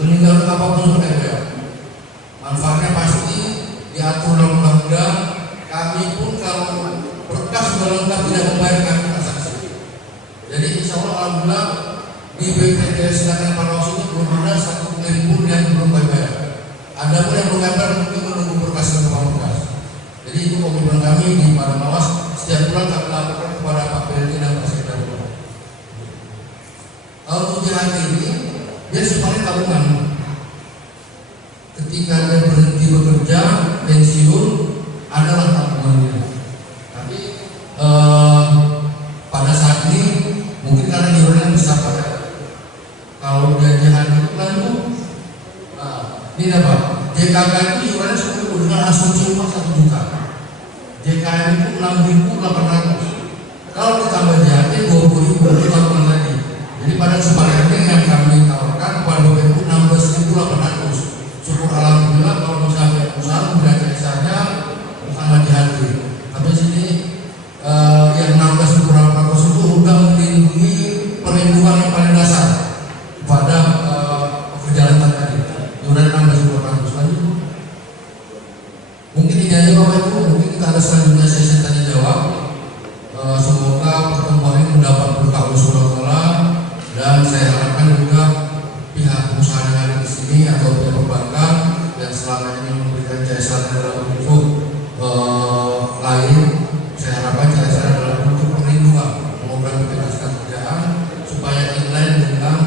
meninggal apapun berbeda. Manfaatnya pasti diatur dalam undang-undang. Kami pun kalau berkas sudah lengkap tidak membayar kami transaksi. Jadi insya Allah alhamdulillah di BPJS Kesehatan Parawas itu belum ada satu klaim pun yang belum bayar. Ada pun yang belum bayar mungkin menunggu berkas dan berkas. Jadi itu komitmen kami di Parawas. Setiap bulan kami laporkan kepada Pak PLT dan Pak Sekretariat. Kalau untuk JHT ini dia sebenarnya tabungan. Ketika dia berhenti bekerja, pensiun adalah tabungannya. Tapi pada saat ini mungkin karena iurannya besar Pak. Kalau dia JHT itu kan itu, ini apa? JKK itu iurannya seperti dengan asumsi rumah 1 juta. JKM itu 6.800. Kalau ditambah JHT 20.000 itu tabungan lagi. Jadi pada kesempatan yang kami tawarkan kepada Bapak Ibu 16.800. Syukur alhamdulillah kalau misalnya usaha belajar saja sama JHT. Tapi sini yang 16.800 itu sudah melindungi perlindungan yang paling dasar kepada pekerja lantas tadi. Iuran 16.800 lagi. Mungkin ini aja Bapak Ibu. Mungkin kita ada selanjutnya sesi tanya jawab. Semoga pertemuan ini mendapat berkah Allah dan saya harapkan juga pihak usaha yang ada di sini atau pihak perbankan yang selama ini memberikan jasa dalam bentuk lain, saya harapkan jasa dalam bentuk perlindungan mengurangi kekerasan kerjaan supaya inline dengan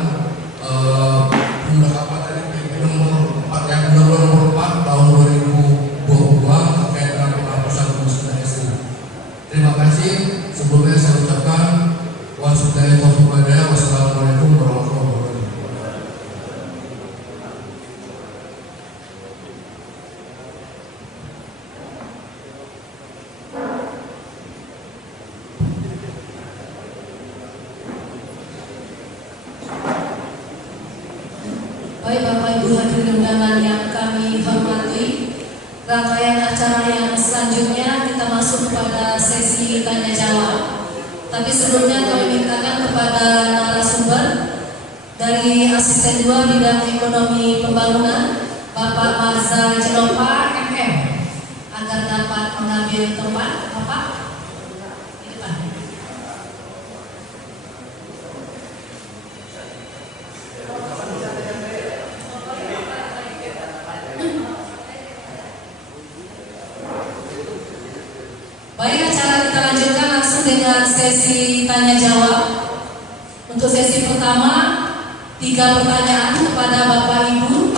apa tadi PP nomor 4 yang nomor 4 tahun 2022 terkait dengan penghapusan kemiskinan ekstrim. Terima kasih. Sebelumnya saya ucapkan wassalamualaikum warahmatullahi wabarakatuh. Baik Bapak Ibu hadirin undangan yang kami hormati, rangkaian acara yang selanjutnya kita masuk kepada sesi tanya jawab. Tapi sebelumnya kami mintakan kepada narasumber dari Asisten 2 Bidang Ekonomi Pembangunan Bapak Marza Jelopa MM agar dapat mengambil tempat. Bapak di depan. Baik, acara kita lanjutkan langsung dengan sesi tanya jawab. Untuk sesi pertama, 3 pertanyaan kepada Bapak Ibu.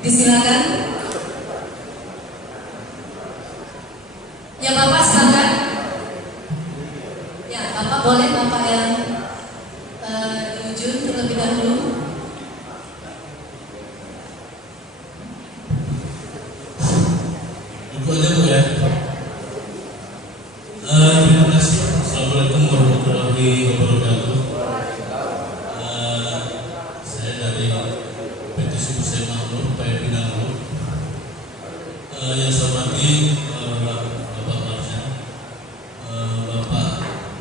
Disilakan. Ya Bapak silakan. Ya Bapak boleh Bapak yang di ujung terlebih dahulu. dari PT Subsidi Makmur, Pak Pinangro. Yang saya hormati Bapak Marsha, Bapak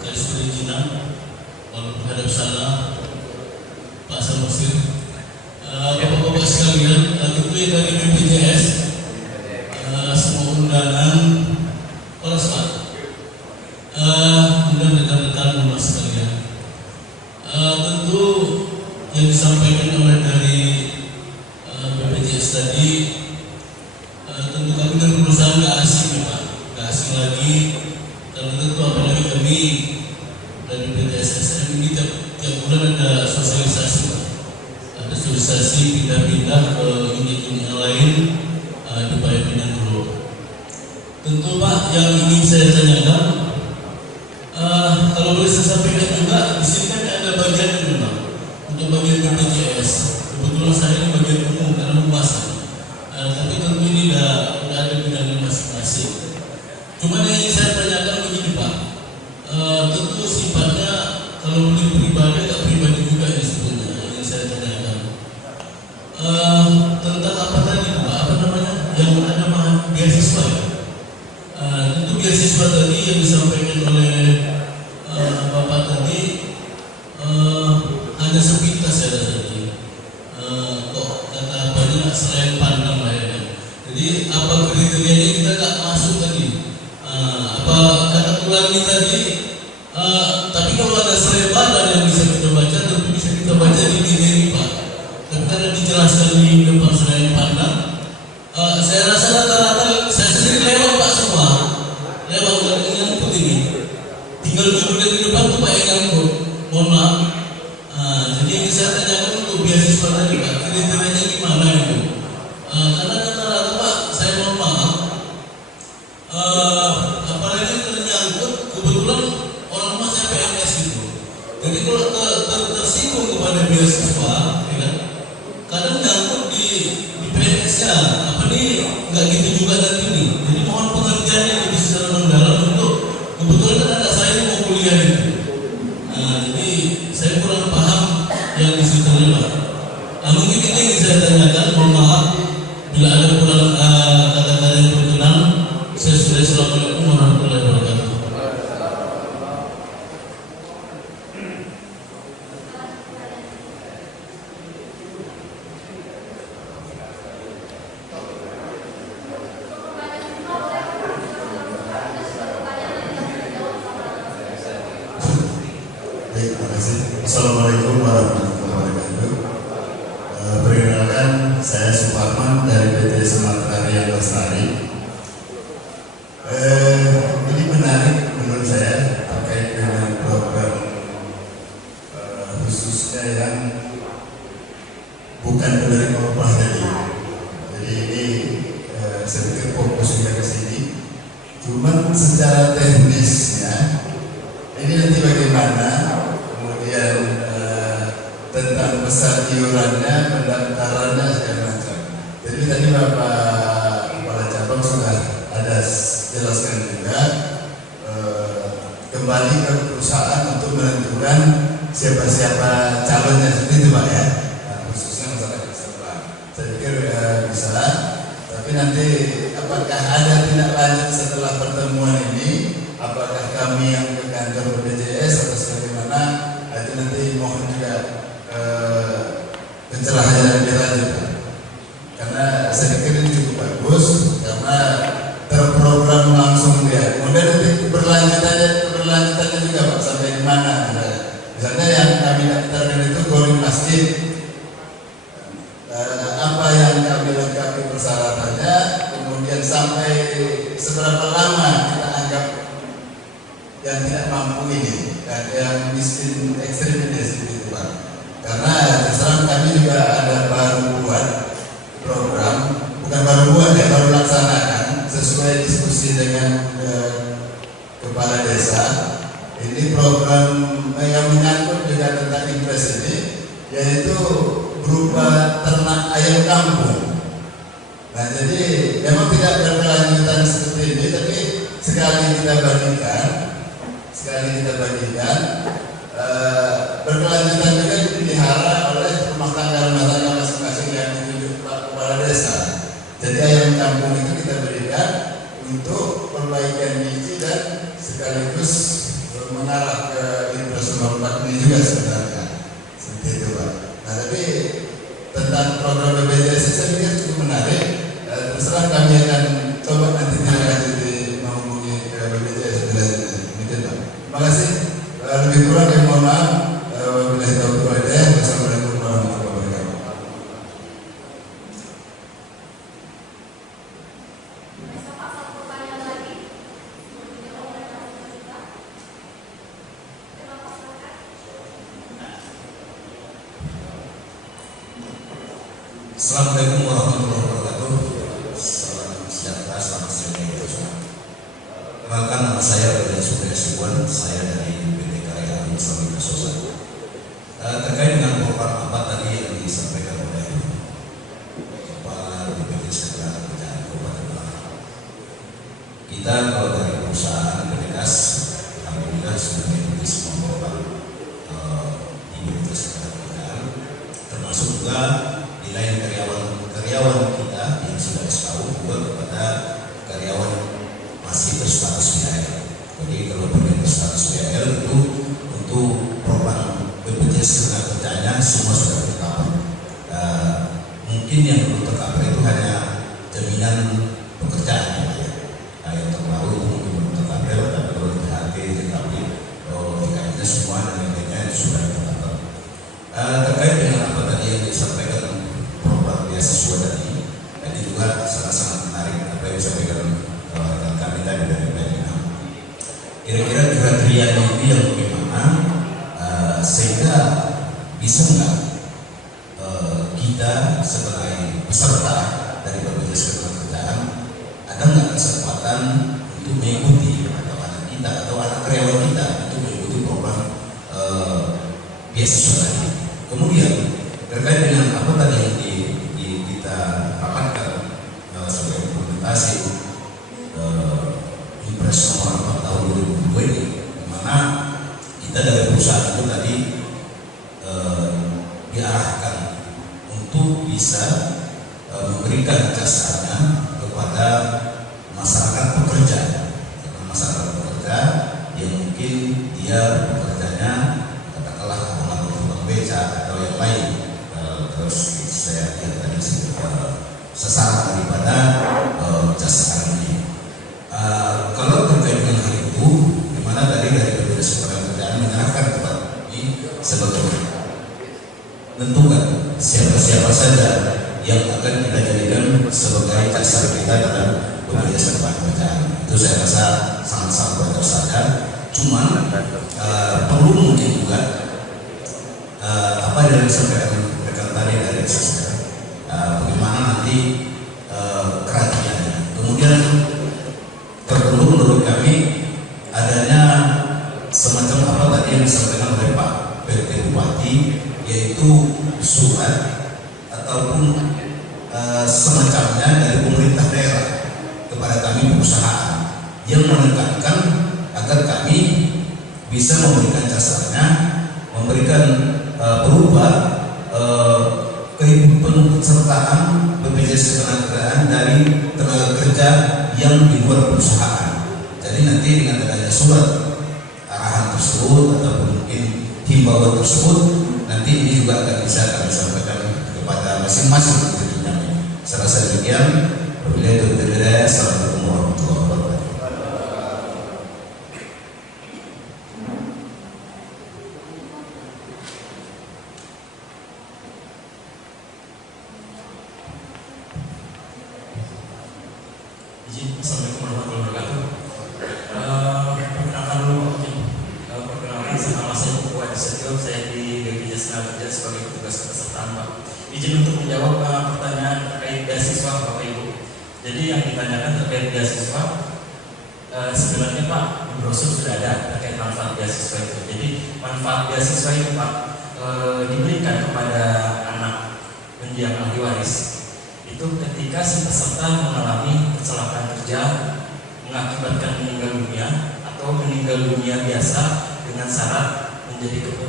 Kaisuri Jinang, Bapak Hadap Sana, Pak Samosir, Bapak-bapak sekalian, tentu dari BPJS, semua undangan, para sahabat, dan rekan-rekan rumah sekalian. Tentu yang disampaikan oleh dari BPJS tadi, tentu kami dari perusahaan nggak asing ya Pak, nggak asing lagi, karena tentu apalagi kami dari BPJS ini tiap bulan ada sosialisasi Pak. Ada sosialisasi pindah-pindah ke unit-unit yang lain di Paya Pinangro. Tentu Pak, yang ingin saya tanyakan, kalau boleh saya sampaikan juga, di sini kan ada bagian memang untuk bagian BPJS. Kebetulan saya ini bagian umum karena pembahasan. Tapi tentu ini udah ada bidangnya masing-masing. Cuma yang ingin saya tanyakan begini Pak, tentu sifatnya kalau boleh pribadi atau pribadi juga ini sebetulnya yang saya tanyakan. Tentang apa tadi Pak, apa namanya, yang ada beasiswa ya? Tentu beasiswa tadi yang disampaikan oleh Bapak tadi hanya sepintas ya tadi. Kok kata apanya selain pandang lah ya. Jadi apa kriterianya kita nggak masuk tadi. Apa kata ulangi tadi. Tapi kalau ada selain pandang yang bisa kita baca, tentu bisa kita baca di diri Pak. Tapi karena dijelaskan di depan selain pandang, saya rasa rata-rata saya sendiri lewat Pak semua. Lewat dari nyangkut ini. Tinggal judulnya di depan tuh Pak yang nyangkut. Mohon maaf. Jadi yang saya tanyakan untuk beasiswa tadi Pak, kriterianya gimana itu? Karena rata-rata Pak, saya mohon maaf. Apalagi ternyangkut kebetulan orang rumah saya PNS itu. Jadi kalau tersinggung kepada beasiswa, ya kan? Kadang nyangkut di PNS-nya. Apa nih? Nggak gitu juga nanti nih. Jadi mohon pengertiannya lebih secara mendalam untuk kebetulan kan anak saya ini mau kuliah itu. Jadi saya kurang paham yang di situ Pak. Mungkin itu yang saya tanyakan. Mohon maaf bila ada kurang kata-kata yang berkenan. Saya sudah. Assalamualaikum warahmatullahi wabarakatuh. Baik, terima kasih. Assalamualaikum warahmatullahi wabarakatuh. Perkenalkan, saya Suparman dari PT Sumatera Rian Lestari. Ini menarik menurut saya terkait dengan program khususnya yang bukan penerima upah tadi. Jadi ini saya pikir fokusnya ke sini. Cuman secara teknisnya ini nanti bagaimana kemudian tentang besar iurannya, pendaftarannya segala macam. Jadi tadi Bapak Kepala Cabang sudah ada jelaskan juga kembali ke perusahaan untuk menentukan siapa-siapa calonnya seperti itu Pak ya. Khususnya masalah keseluruhan. Saya pikir bisa. Tapi nanti apakah ada tindak lanjut setelah pertemuan ini? Apakah kami yang ke kantor BPJS atau bagaimana? Itu nanti mohon juga pencerahan lebih lanjut. Karena saya pikir ini cukup bagus karena terprogram langsung dia. Kemudian nanti keberlanjutannya juga Pak sampai di mana? Misalnya yang kami daftarkan itu gor masjid. Apa yang kami lengkapi persyaratannya, kemudian sampai seberapa lama kita anggap yang tidak mampu ini, yang miskin ekstrim ini seperti itu Pak. Karena terserah kami juga ada baru buat program, bukan baru buat ya, baru laksanakan sesuai diskusi dengan kepala desa. Ini program yang menyangkut juga tentang invest ini, yaitu berupa ternak ayam kampung. Nah jadi memang tidak berkelanjutan seperti ini, tapi sekali kita bagikan berkelanjutan juga dipelihara oleh rumah tangga program BPJS saya pikir cukup menarik. Terserah kami akan coba nanti lanjuti menghubungi BPJS demikian Pak. Terima kasih. Lebih kurang yang mohon maaf. Wabillahi taufiq wal hidayah. Wassalamualaikum warahmatullahi wabarakatuh. Assalamualaikum warahmatullahi wabarakatuh. Salam sejahtera, selamat siang. Perkenalkan, nama saya Brigjen Surya Sibuan, saya dari PT Karya Agung Samina Sosa. Terkait dengan program apa tadi yang disampaikan oleh Kepala BPJS Ketenagakerjaan Kabupaten Bangka. Kita kalau dari perusahaan PT Kas, alhamdulillah sudah mengikuti semua program di BPJS Ketenagakerjaan, termasuk juga nilai karyawan kita yang sudah SKU juga kepada karyawan masih berstatus BAL. Jadi kalau bagian berstatus BAL itu untuk program BPJS Ketenagakerjaannya semua sudah tercover. Mungkin yang belum tercover itu hanya jaminan pekerjaan ya. Yang terbaru itu mungkin belum tercover, tapi kalau DHT, DKP, TKI semua dan lain-lainnya sudah tercover. Terkait dengan apa tadi yang disampaikan program beasiswa tadi juga sangat-sangat menarik apa yang disampaikan rekan kami tadi dari BNI. Kira-kira kriteria ini yang bagaimana sehingga bisa nggak kita sebagai peserta dari BPJS Ketenagakerjaan ada nggak kesempatan untuk mengikuti atau anak kita atau anak karyawan kita untuk mengikuti program beasiswa tadi. Kemudian terkait dengan apa tadi yang kita rapatkan sebagai implementasi Impres nomor 4 tahun 2002 ini, di mana kita dari perusahaan itu tadi diarahkan untuk bisa memberikan jasanya kepada masyarakat pekerja, yang mungkin dia pekerjanya katakanlah tukang beca atau yang lain. Terus saya lihat tadi sasaran daripada jasa ini. Kalau terkait dengan hal itu, di mana tadi dari BPJS Ketenagakerjaan menyerahkan kepada kami sebagai menentukan siapa-siapa saja yang akan kita jadikan sebagai jasa kita dalam BPJS Ketenagakerjaan. Itu saya rasa sangat-sangat wajar saja. Cuman perlu mungkin juga apa yang disampaikan rekan tadi dari SSR, bagaimana nanti kerajaan. Kemudian perlu menurut kami adanya semacam apa tadi yang disampaikan oleh Pak PT Bupati, yaitu surat ataupun semacamnya dari pemerintah daerah kepada kami perusahaan yang menekankan agar kami bisa memberikan jasanya, memberikan berupa keikutsertaan BPJS Ketenagakerjaan dari tenaga kerja yang di luar perusahaan. Jadi nanti dengan adanya surat arahan tersebut ataupun mungkin himbauan tersebut, nanti ini juga akan bisa kami sampaikan kepada masing-masing tentunya. Saya rasa demikian. Wabillahi taufiq wal hidayah. Assalamualaikum warahmatullahi wabarakatuh. Assalamualaikum warahmatullahi wabarakatuh. Perkenalkan dulu Pak Kim. Perkenalkan nama saya Puan Setio, saya di BPJS Ketenagakerjaan sebagai petugas kepesertaan Pak. Izin untuk menjawab pertanyaan terkait beasiswa Bapak Ibu. Jadi yang ditanyakan terkait beasiswa, sebenarnya Pak brosur sudah ada terkait manfaat beasiswa itu. Jadi manfaat beasiswa itu Pak diberikan kepada anak mendiang ahli waris. Itu ketika si peserta mengalami kecelakaan kerja mengakibatkan meninggal dunia atau meninggal dunia biasa dengan syarat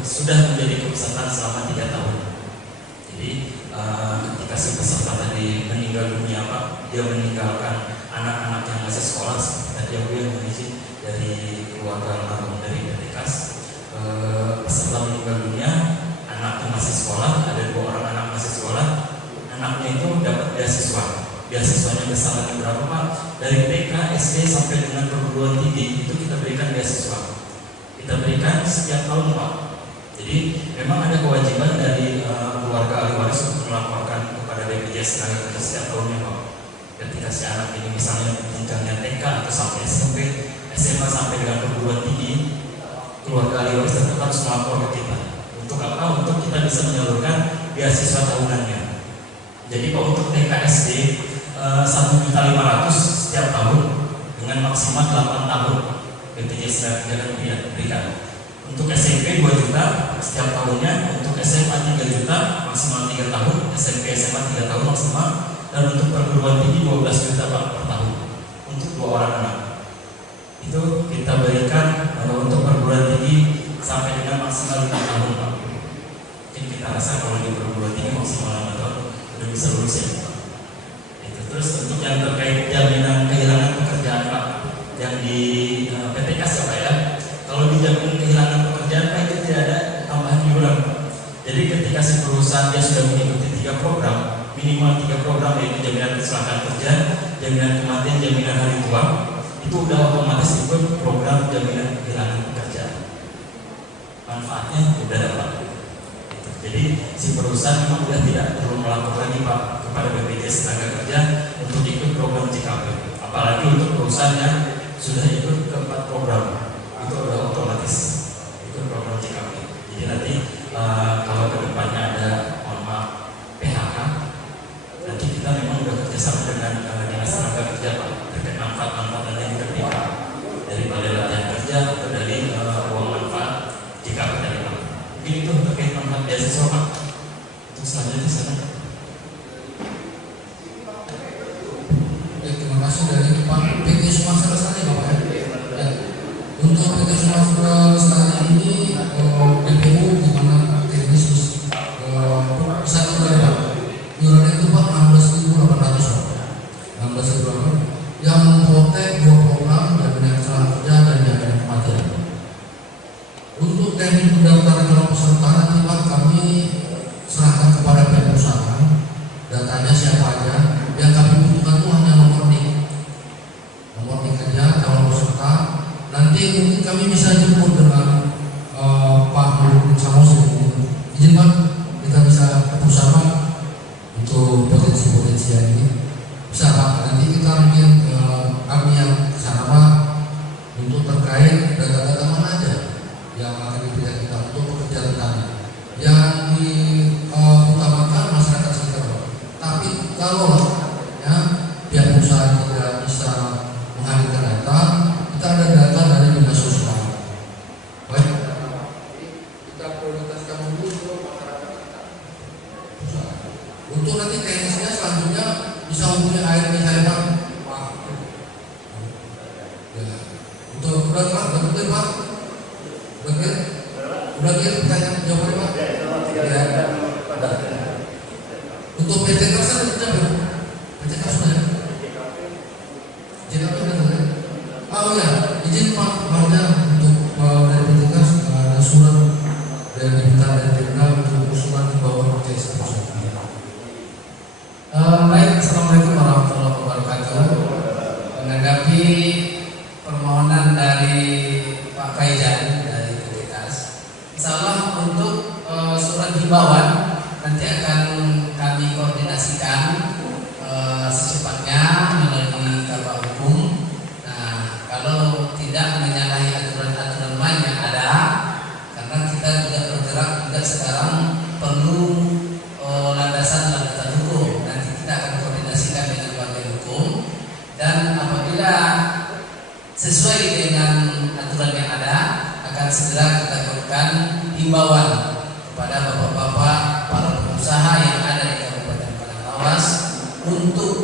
sudah menjadi kepesertaan selama 3 tahun. Jadi ketika si peserta tadi meninggal dunia Pak, dia meninggalkan anak-anak yang masih sekolah seperti yang mengisi dari keluarga almarhum dari PT Kas. Peserta meninggal dunia, anak yang masih sekolah, ada 2 orang anak masih sekolah. beasiswanya besarannya berapa Pak? Dari TK, SD sampai dengan perguruan tinggi itu kita berikan beasiswa. Kita berikan setiap tahun Pak. Jadi memang ada kewajiban dari keluarga ahli waris untuk melaporkan kepada BPJS Tenaga Kerja setiap tahunnya Pak. Ketika si anak ini misalnya jenjangnya TK atau sampai SMP, SMA sampai dengan perguruan tinggi, keluarga ahli waris tetap harus melapor ke kita. Untuk apa? Untuk kita bisa menyalurkan beasiswa tahunannya. Jadi Pak untuk TK SD 1.500.000 setiap tahun dengan maksimal 8 tahun BPJS Tenaga Kerja berikan. Untuk SMP 2 juta setiap tahunnya, untuk SMA 3 juta maksimal 3 tahun, SMP SMA 3 tahun maksimal, dan untuk perguruan tinggi 12 juta Pak per tahun untuk 2 orang anak. Itu kita berikan untuk perguruan tinggi sampai dengan maksimal 5 tahun Pak. Mungkin kita rasa kalau di perguruan tinggi maksimal 5 tahun udah bisa lulus ya Pak. Itu. Terus untuk yang terkait jaminan kehilangan pekerjaan Pak yang di PTKAS ya Pak ya. Kalau dijamin kehilangan pekerjaan Pak itu tidak ada tambahan iuran. Jadi ketika si perusahaan dia sudah mengikuti 3 program, minimal 3 program yaitu jaminan kecelakaan kerja, jaminan kematian, jaminan hari tua, itu udah otomatis ikut program jaminan kehilangan pekerjaan. Manfaatnya udah dapat. Jadi si perusahaan memang sudah tidak perlu melapor lagi Pak kepada BPJS Tenaga Kerja untuk ikut program JKP. Apalagi untuk perusahaan yang sudah ikut ke 4 program. Itu udah otomatis itu program JKP. Jadi nanti kalau kedepannya ada PHK, nanti kita memang udah kerjasama dengan Dinas Tenaga Kerja Pak terkait manfaat-manfaat yang diberikan dari balai latihan kerja atau dari uang manfaat JKP tadi Pak. Mungkin itu terkait manfaat beasiswa Pak. Untuk selanjutnya sana. Terima kasih dari Pak PT Sumatera Lestari Bapak ya. Untuk PT Sumatera Lestari ini BPU di mana teknis bisa terlihat iurannya itu Pak 16.800 16.800 yang memprotek 2 program jaminan kecelakaan kerja dan jaminan kematian. Untuk teknik pendaftaran calon peserta nanti Pak kami serahkan kepada pihak perusahaan, datanya siapa aja. Yang kami butuhkan itu hanya nomor nik aja calon peserta. Nanti mungkin kami bisa jemput dengan Pak Nurul Samosi. Izin Pak, kita bisa bersama untuk potensi-potensi ini. Bisa Pak, nanti kita mungkin kami yang sana Pak untuk terkait data-data mana aja yang akan diberikan kita untuk pekerjaan kami. Yang diutamakan masyarakat sekitar Pak. Tapi kalau ya pihak perusahaan tidak bisa menghadirkan data, kita ada data dari Dinas Sosial. Baik, kita prioritaskan dulu untuk masyarakat kita. Untuk nanti teknisnya selanjutnya bisa hubungi ART saya Pak. Ya. Untuk udah Pak, betul Pak. Udah pertanyaan jawabannya Pak. Ya. Untuk PT Kersa kita PT Kersa ya. JKP udah. Oh ya, izin Pak banyak untuk dari PT Kersa ada surat dari diminta dari Terminal untuk usulan di bawah BPJS. Baik, assalamualaikum warahmatullahi wabarakatuh. Menanggapi permohonan dari Pak Kaijan dari Komunitas, insyaallah untuk surat himbauan nanti akan kami koordinasikan secepatnya melalui Kabak Hukum. Nah, kalau tidak menyalahi aturan-aturan main yang ada, karena kita juga bergerak juga sekarang perlu landasan hukum. Nanti kita akan koordinasikan dengan bagian hukum, dan apabila sesuai dengan aturan yang ada akan segera kita berikan himbauan kepada bapak-bapak para pengusaha yang ada di Kabupaten Padang Lawas untuk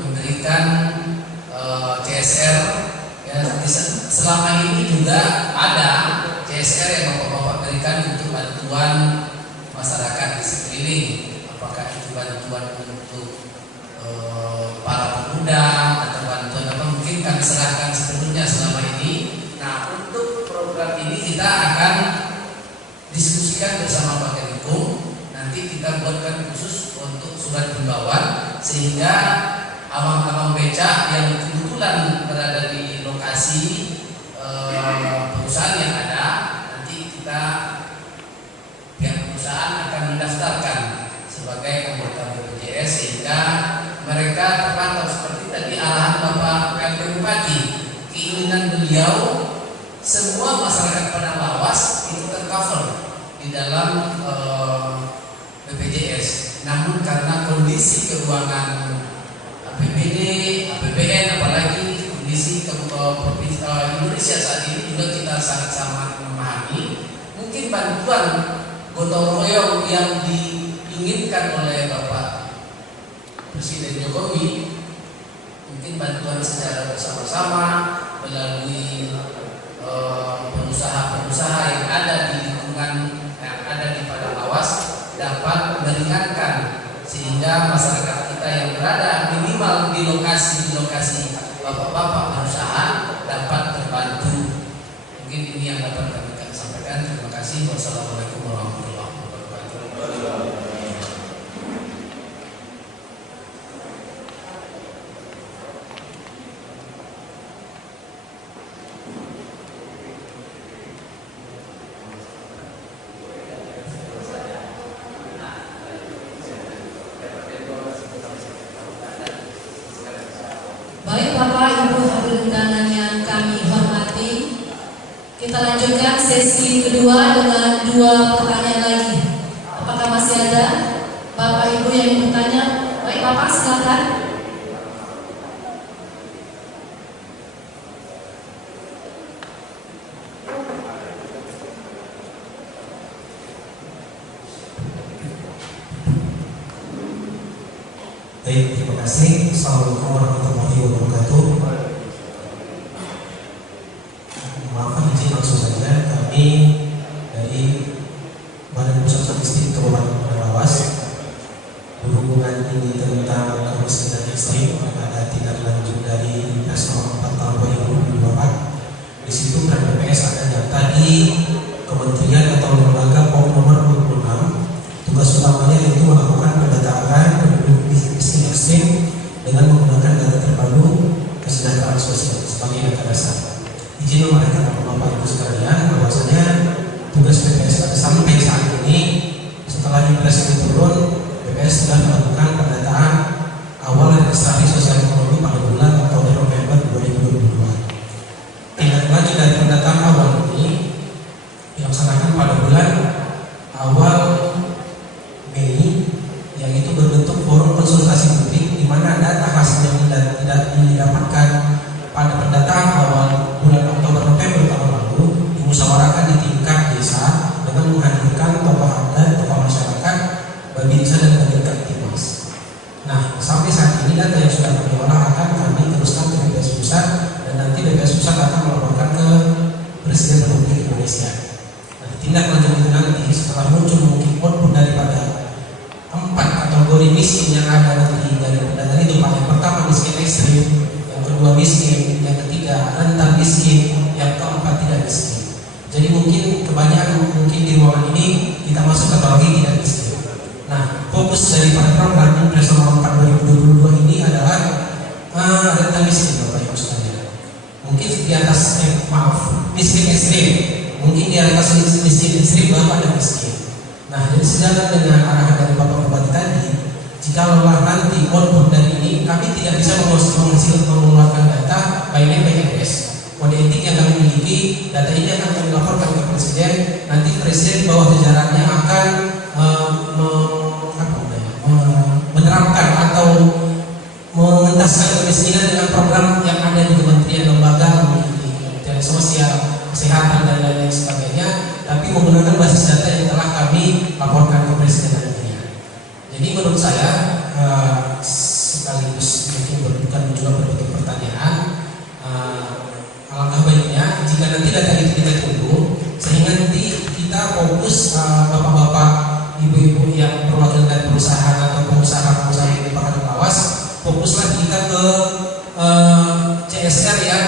memberikan CSR ya. Selama ini juga ada CSR yang bapak-bapak berikan untuk bantuan masyarakat di sekeliling, apakah itu bantuan untuk para pemuda atau bantuan apa, mungkin kami serahkan sepenuhnya selama ini. Nah, untuk program ini kita akan diskusikan bersama bagian hukum. nanti kita buatkan khusus untuk surat himbauan sehingga abang-abang becak yang kebetulan berada di lokasi perusahaan yang ada, nanti kita pihak perusahaan akan mendaftarkan sebagai anggota BPJS sehingga mereka terpantau seperti tadi arahan Bapak PLT Bupati. Keinginan beliau semua masyarakat Padang Lawas itu tercover di dalam BPJS. Namun karena kondisi keuangan APBD, APBN, apalagi kondisi Indonesia saat ini juga kita sangat-sangat memahami. Mungkin bantuan gotong royong yang diinginkan oleh Bapak Presiden Jokowi, mungkin bantuan secara bersama-sama melalui pengusaha-pengusaha yang ada di lingkungan yang ada di Padang Lawas dapat meringankan sehingga masyarakat kita yang berada minimal di lokasi bapak-bapak perusahaan dapat terbantu. Mungkin ini yang dapat kami sampaikan. Terima kasih. Wassalamualaikum warahmatullahi wabarakatuh. Baik Bapak Ibu hadirin undangan yang kami hormati, kita lanjutkan sesi kedua dengan 2 pertanyaan lagi. Apakah masih ada Bapak Ibu yang ingin bertanya? Baik Bapak, silakan. Baik, terima kasih. Assalamualaikum warahmatullahi wabarakatuh. Maafkan izin langsung saja, kami dari Badan Pusat Statistik Kabupaten Padang Lawas berhubungan ini tentang kemiskinan ekstrim pada tindak lanjut dari Impres nomor 4 tahun 2024. Di situ kan BPS ada data di kementerian atau lembaga POM nomor 26. Tugas utamanya yaitu melakukan pendataan penduduk miskin ekstrim dengan menggunakan data terpadu kesejahteraan sosial sebagai data dasar. Izin memastikan Bapak Ibu sekalian bahwasanya tugas BPS pada sampai saat ini setelah Impres ini turun, BPS sudah melakukan pendataan awal registrasi sosial ekonomi pada bulan Oktober November 2022. Tindak lanjut dari pendataan awal ini dilaksanakan pada bulan awal Mei, yang itu berbentuk forum konsultasi publik di mana data hasil yang tidak didapatkan pada pendataan awal bulan Oktober November tahun lalu dimusyawarahkan di tingkat desa dengan menghadirkan tokoh adat, tokoh masyarakat, babinsa dan babinsa Timas. Nah, sampai saat ini data yang sudah kami olah akan kami teruskan ke BPS Pusat dan nanti BPS Pusat akan melaporkan ke Presiden Republik Indonesia. Nah, tindak lanjut itu nanti setelah muncul mungkin output daripada 4 kategori miskin yang ada nanti dari pendataan itu, Pak. Yang pertama miskin ekstrim, yang kedua miskin, yang ketiga rentan miskin, yang keempat tidak miskin. Jadi mungkin kebanyakan di ruangan ini kita masuk kategori tidak miskin. Nah, fokus daripada program Impres nomor 4 2022 ini adalah rentan miskin, Bapak Ibu sekalian. Mungkin di atas miskin ekstrim, mungkin di atas miskin ekstrim baru ada miskin. Nah, jadi sejalan dengan arahan dari Bapak Bupati tadi, jika lelah nanti output dari ini, kami tidak bisa mengeluarkan data by name by address. Kode etik yang kami miliki, data ini akan kami laporkan ke Presiden. Nanti Presiden bawah jajarannya akan menerapkan atau mengentaskan kemiskinan dengan program yang ada di kementerian lembaga, di Kementerian Sosial, Kesehatan dan lain-lain sebagainya. Tapi menggunakan basis data yang telah kami laporkan ke Presiden nantinya. Jadi menurut saya sekaligus mungkin bukan juga berbentuk pertanyaan, alangkah baiknya jika nanti data itu kita tunggu sehingga nanti kita fokus bapak-bapak, ibu-ibu yang perwakilan perusahaan atau pengusaha-pengusaha di Padang Lawas, fokuslah kita ke CSR yang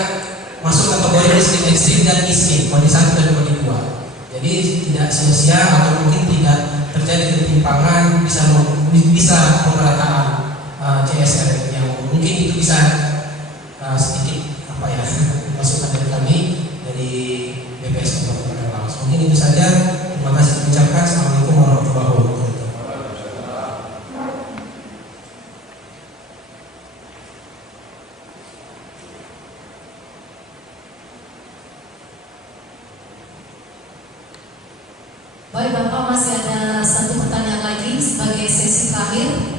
masuk kategori miskin ekstrim dan miskin, kode 1 dan kode 2. Jadi tidak sia-sia atau mungkin tidak terjadi ketimpangan bisa pemerataan CSR yang mungkin itu bisa sedikit masukan dari kami dari BPS Kabupaten Malang. Mungkin itu saja. Terima kasih mengucapkan. Assalamualaikum warahmatullahi wabarakatuh. Baik Bapak, masih ada satu pertanyaan lagi sebagai sesi terakhir.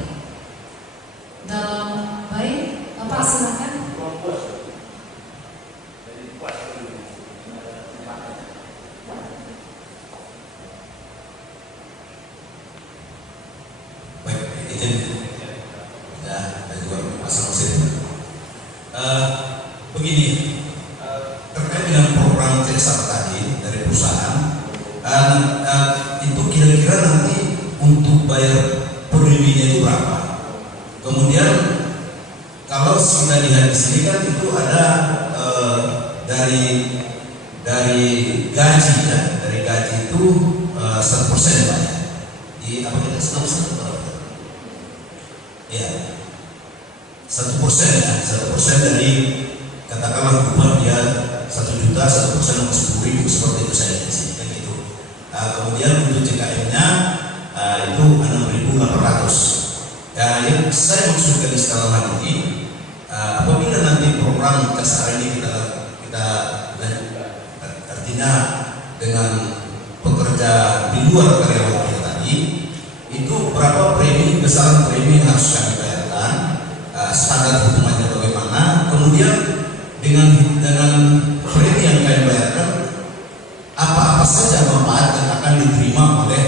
Baik, Bapak silakan. Baik, izin ya, dan juga masing-masing. Begini, terkait dengan program CSR tadi dari perusahaan, itu kira-kira nanti untuk bayar per unitnya itu berapa? Kemudian kalau sudah dilihat di sini kan itu ada dari gaji ya, dari gaji itu 1% Pak ya. Di apa kita 1% berapa? Ya, 1% ya, 1% dari katakanlah upah dia 1 juta, 1% untuk 10.000 seperti itu saya di sini kan gitu. Kemudian untuk JKM-nya itu 6.800. Yang saya maksudkan sekarang lagi ini, apabila nanti program CSR ini kita artinya dengan pekerja di luar karyawan kita tadi, itu berapa premi, besaran premi yang harus kami bayarkan, standar hitungannya bagaimana, kemudian dengan premi yang kami bayarkan, apa-apa saja manfaat yang akan diterima oleh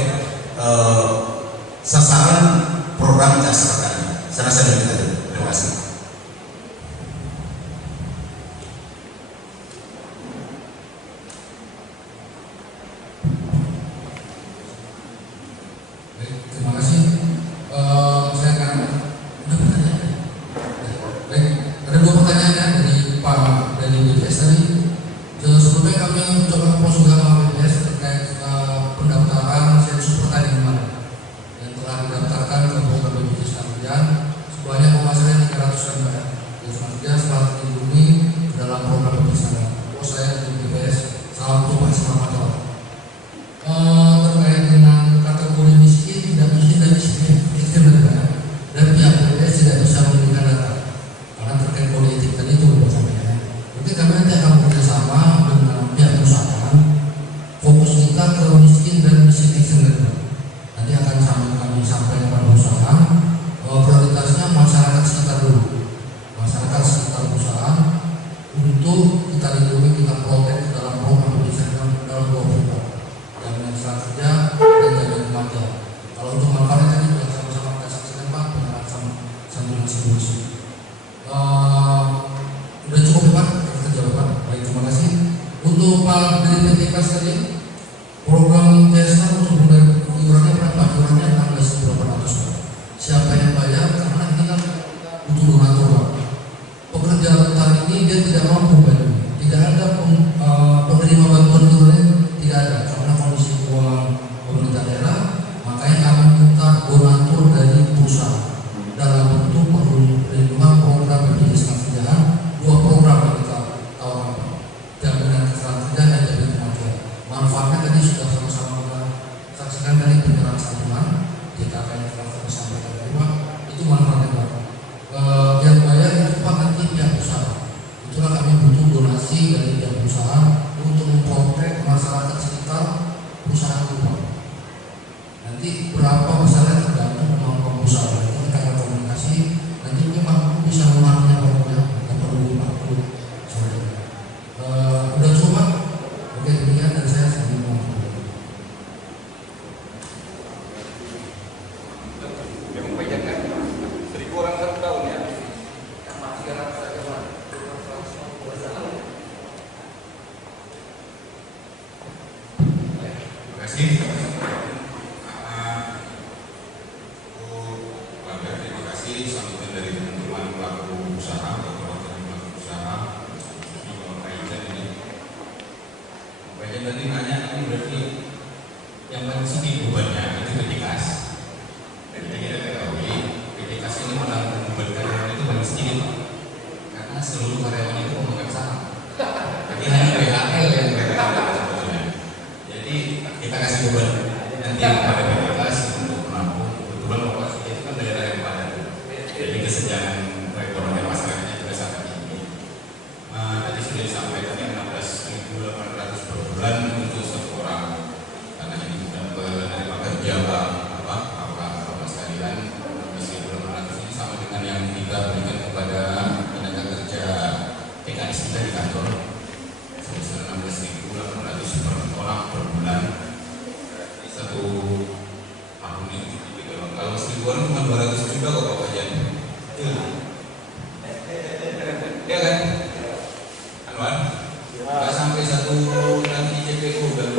sasaran program CSR kami. Saya rasa demikian. Terima kasih. Terima kasih. Saya akan ada pertanyaan. Baik, ada 2 pertanyaan ya dari BPS tadi. Sebelumnya kami mencoba konsultasi sama BPS terkait pendaftaran sensus petani kemarin yang telah didaftarkan ke program BPJS Kerjaan sebanyak pemasaran 300 kan Pak. Dia setelah terlindungi dalam program BPJS Kerjaan. Saya dari BPS salam untuk Pak Selamat. Terkait dengan kategori miskin dan miskin dan pihak BPS tidak bisa memberikan data karena terkait politik tadi itu Bapak sampaikan. Mungkin kami nanti akan bekerjasama dengan pihak perusahaan. Fokus kita ke miskin dan miskin ekstrim. Nanti akan kami sampaikan kepada perusahaan prioritasnya masyarakat sekitar dulu, masyarakat sekitar perusahaan untuk kita lindungi, kita protek dalam program pendidikan dalam 2 program. Jaminan Selamat Kerja dan jaminan kematian. Kalau untuk manfaatnya tadi sudah sama-sama kita saksikan Pak, penyerahan santunan distribusi. Sudah cukup ya Pak, kita jawab Pak. Baik, terima kasih. Untuk Pak dari PT PAS tadi, program CSR untuk iurannya berapa? Iurannya 16.800 Pak. Siapa yang bayar? Karena ini kan butuh donatur Pak. Pekerja rentan ini dia tidak mampu bayar. Tidak ada penerima bantuan iurannya, tidak ada. Karena kondisi keuangan pemerintah daerah, makanya kami minta donatur dari perusahaan dalam bentuk perlindungan program BPJS Kesehatan. 2 program yang kita tawarkan, jaminan kesehatan kerja dan jaminan kematian. Manfaatnya tadi sudah sama-sama kita saksikan dari penyerahan santunan JKK yang telah kami sampaikan tadi Pak. Itu manfaatnya Pak. Yang bayar itu Pak nanti pihak usaha. Itulah kami butuh donasi dari pihak perusahaan untuk memprotek masyarakat sekitar perusahaan itu Pak. Nanti berapa besarnya tergantung kemampuan perusahaan. Itu kita akan komunikasi. Nanti mungkin Pak bisa mengenalnya Pak ya. Kita perlu Pak. Udah cukup Pak. Oke, demikian dari saya sebelum Memang banyak kan? 1.000 orang 1 tahun ya. Terima kasih. Terima kasih sambutan dari teman-teman pelaku usaha atau perwakilan pelaku usaha, khususnya Bapak Kaizen ini. Kaizen tadi nanya ini berarti yang paling sedikit bebannya itu ketika seluruh karyawan itu memegang saham. Jadi hanya BHL yang mereka sebetulnya. Jadi kita kasih beban nanti kepada BPKS untuk menampung. Kebetulan Lokasi itu kan daerah yang padat. Jadi kesenjangan perekonomian masyarakatnya juga sangat tinggi. Tadi sudah disampaikan yang 16.800 per bulan untuk satu orang. Karena ini bukan penerima kerja Bapak sekalian, 16.800 ini sama dengan yang kita berikan kepada tenaga kerja TKS kita di kantor. Sebesar 16.800 per orang per bulan. Satu tahun ini. Kalau 1.000 orang cuma 200 juta kok Bapak Jan. Iya kan? Anwar? Nggak sampai satu nanti CPO udah.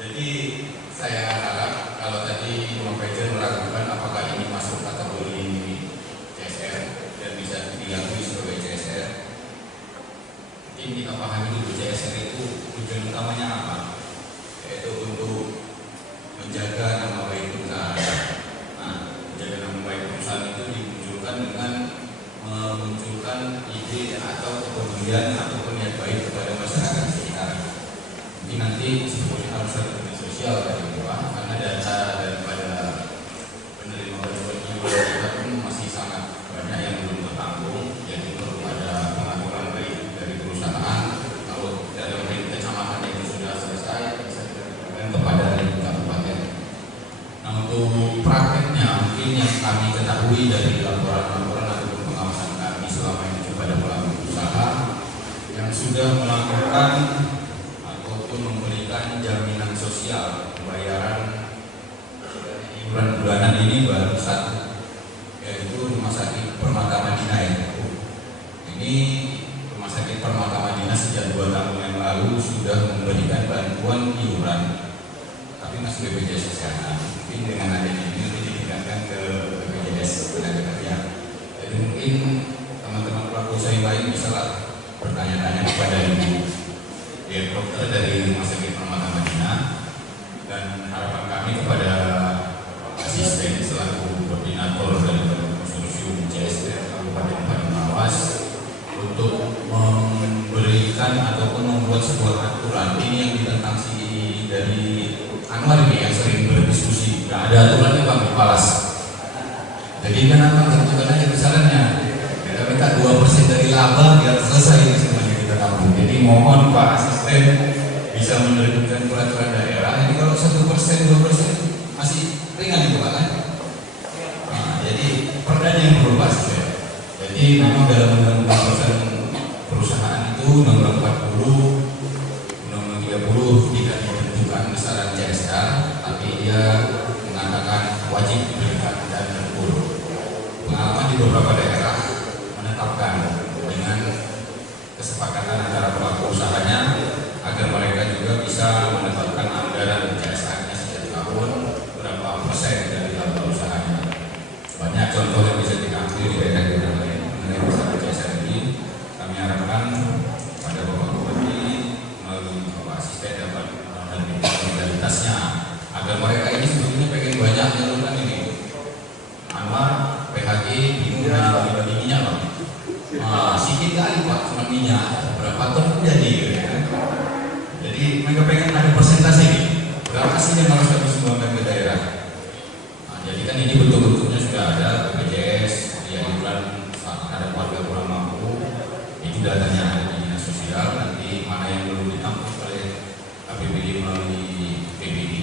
Jadi saya harap kalau tadi Bang Fajar meragukan apakah ini masuk kategori CSR dan bisa diakui sebagai CSR, mungkin kita pahami dulu CSR itu tujuan utamanya apa, yaitu untuk menjaga nama baik perusahaan. Nah, menjaga nama baik perusahaan itu dimunculkan dengan memunculkan ide atau kepedulian ataupun niat baik kepada masyarakat sekitar. Mungkin nanti sebetulnya harus ada media sosial dari bawah, karena data daripada penerima bantuan jiwa kita pun masih sangat banyak yang belum tertampung. Jadi perlu ada pengaturan baik dari perusahaan. Kalau dalam kecamatan itu sudah selesai, bisa diberikan kepada kabupaten. Nah, untuk prakteknya mungkin yang kami ketahui dari laporan-laporan ataupun pengawasan kami selama ini kepada pelaku usaha yang sudah melakukan ataupun memberikan jaminan sosial pembayaran iuran bulanan ini baru satu, yaitu Rumah Sakit Permata Madinah. Ini Rumah Sakit Permata Madinah sejak 2 tahun yang lalu sudah memberikan bantuan iuran, tapi masih BPJS Kesehatan. Mungkin dengan adanya ini nanti ditingkatkan ke BPJS Tenaga. Jadi mungkin teman-teman pelaku usaha yang lain bisa lah bertanya-tanya kepada Ibu Dokter dari Rumah Sakit Permata Madinah, dan harapan kami kepada asisten selaku koordinator dari konsorsium CSR Kabupaten Bandung Lawas untuk memberikan ataupun membuat sebuah aturan. Ini yang ditentang dari Anwar ini yang sering berdiskusi. Nggak ada aturannya Bang Palas. Jadi kenapa tentukan aja besarannya? Kita minta 2% dari laba biar selesai ini semuanya kita tampung. Jadi mohon Pak Asisten bisa menerbitkan peraturan daerah. Jadi kalau 1%, 2% masih ringan itu Pak kan? Nah, jadi perdanya yang perlu Pak Asisten. Jadi memang dalam undang-undang perusahaan itu nomor 40, nomor 30 tidak ditentukan besaran CSR, tapi dia mengatakan wajib diberikan dan terukur. Pengalaman di beberapa daerah menetapkan dengan kesepakatan antara pelaku usahanya agar mereka juga bisa menetapkan anggaran CSR-nya setiap tahun berapa persen dari laba usahanya. Banyak contoh yang bisa diambil di daerah lain mengenai besaran CSR ini. Kami harapkan pada Bapak Bupati melalui Bapak Asisten dapat mendampingi modalitasnya agar mereka ini sebetulnya pengen banyak nyaluran ini. Anwar PHG bingung bagi minyak Bang. Sedikit kali Pak cuma minyak berapa ton jadi ya kan? Jadi mereka pengen ada persentase ini berapa sih yang harus kami sumbangkan ke daerah. Nah, jadi kan ini bentuk-bentuknya sudah ada BPJS, yang bulan ada warga kurang mampu, itu datanya ada di dinas sosial. Nanti mana yang belum ditampung oleh APBD melalui PBD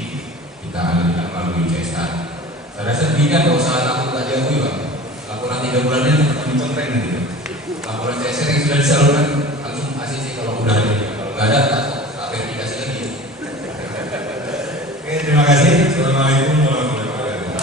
kita alirkan melalui CSR. Saya rasa ini kan nggak usah takut tak diakui Pak. Laporan 3 bulannya muncul tren gitu. Laporan CSR yang sudah disalurkan langsung ACC kalau udah ada. Kalau nggak ada tak verifikasi lagi. Oke, terima kasih. Assalamualaikum warahmatullahi wabarakatuh.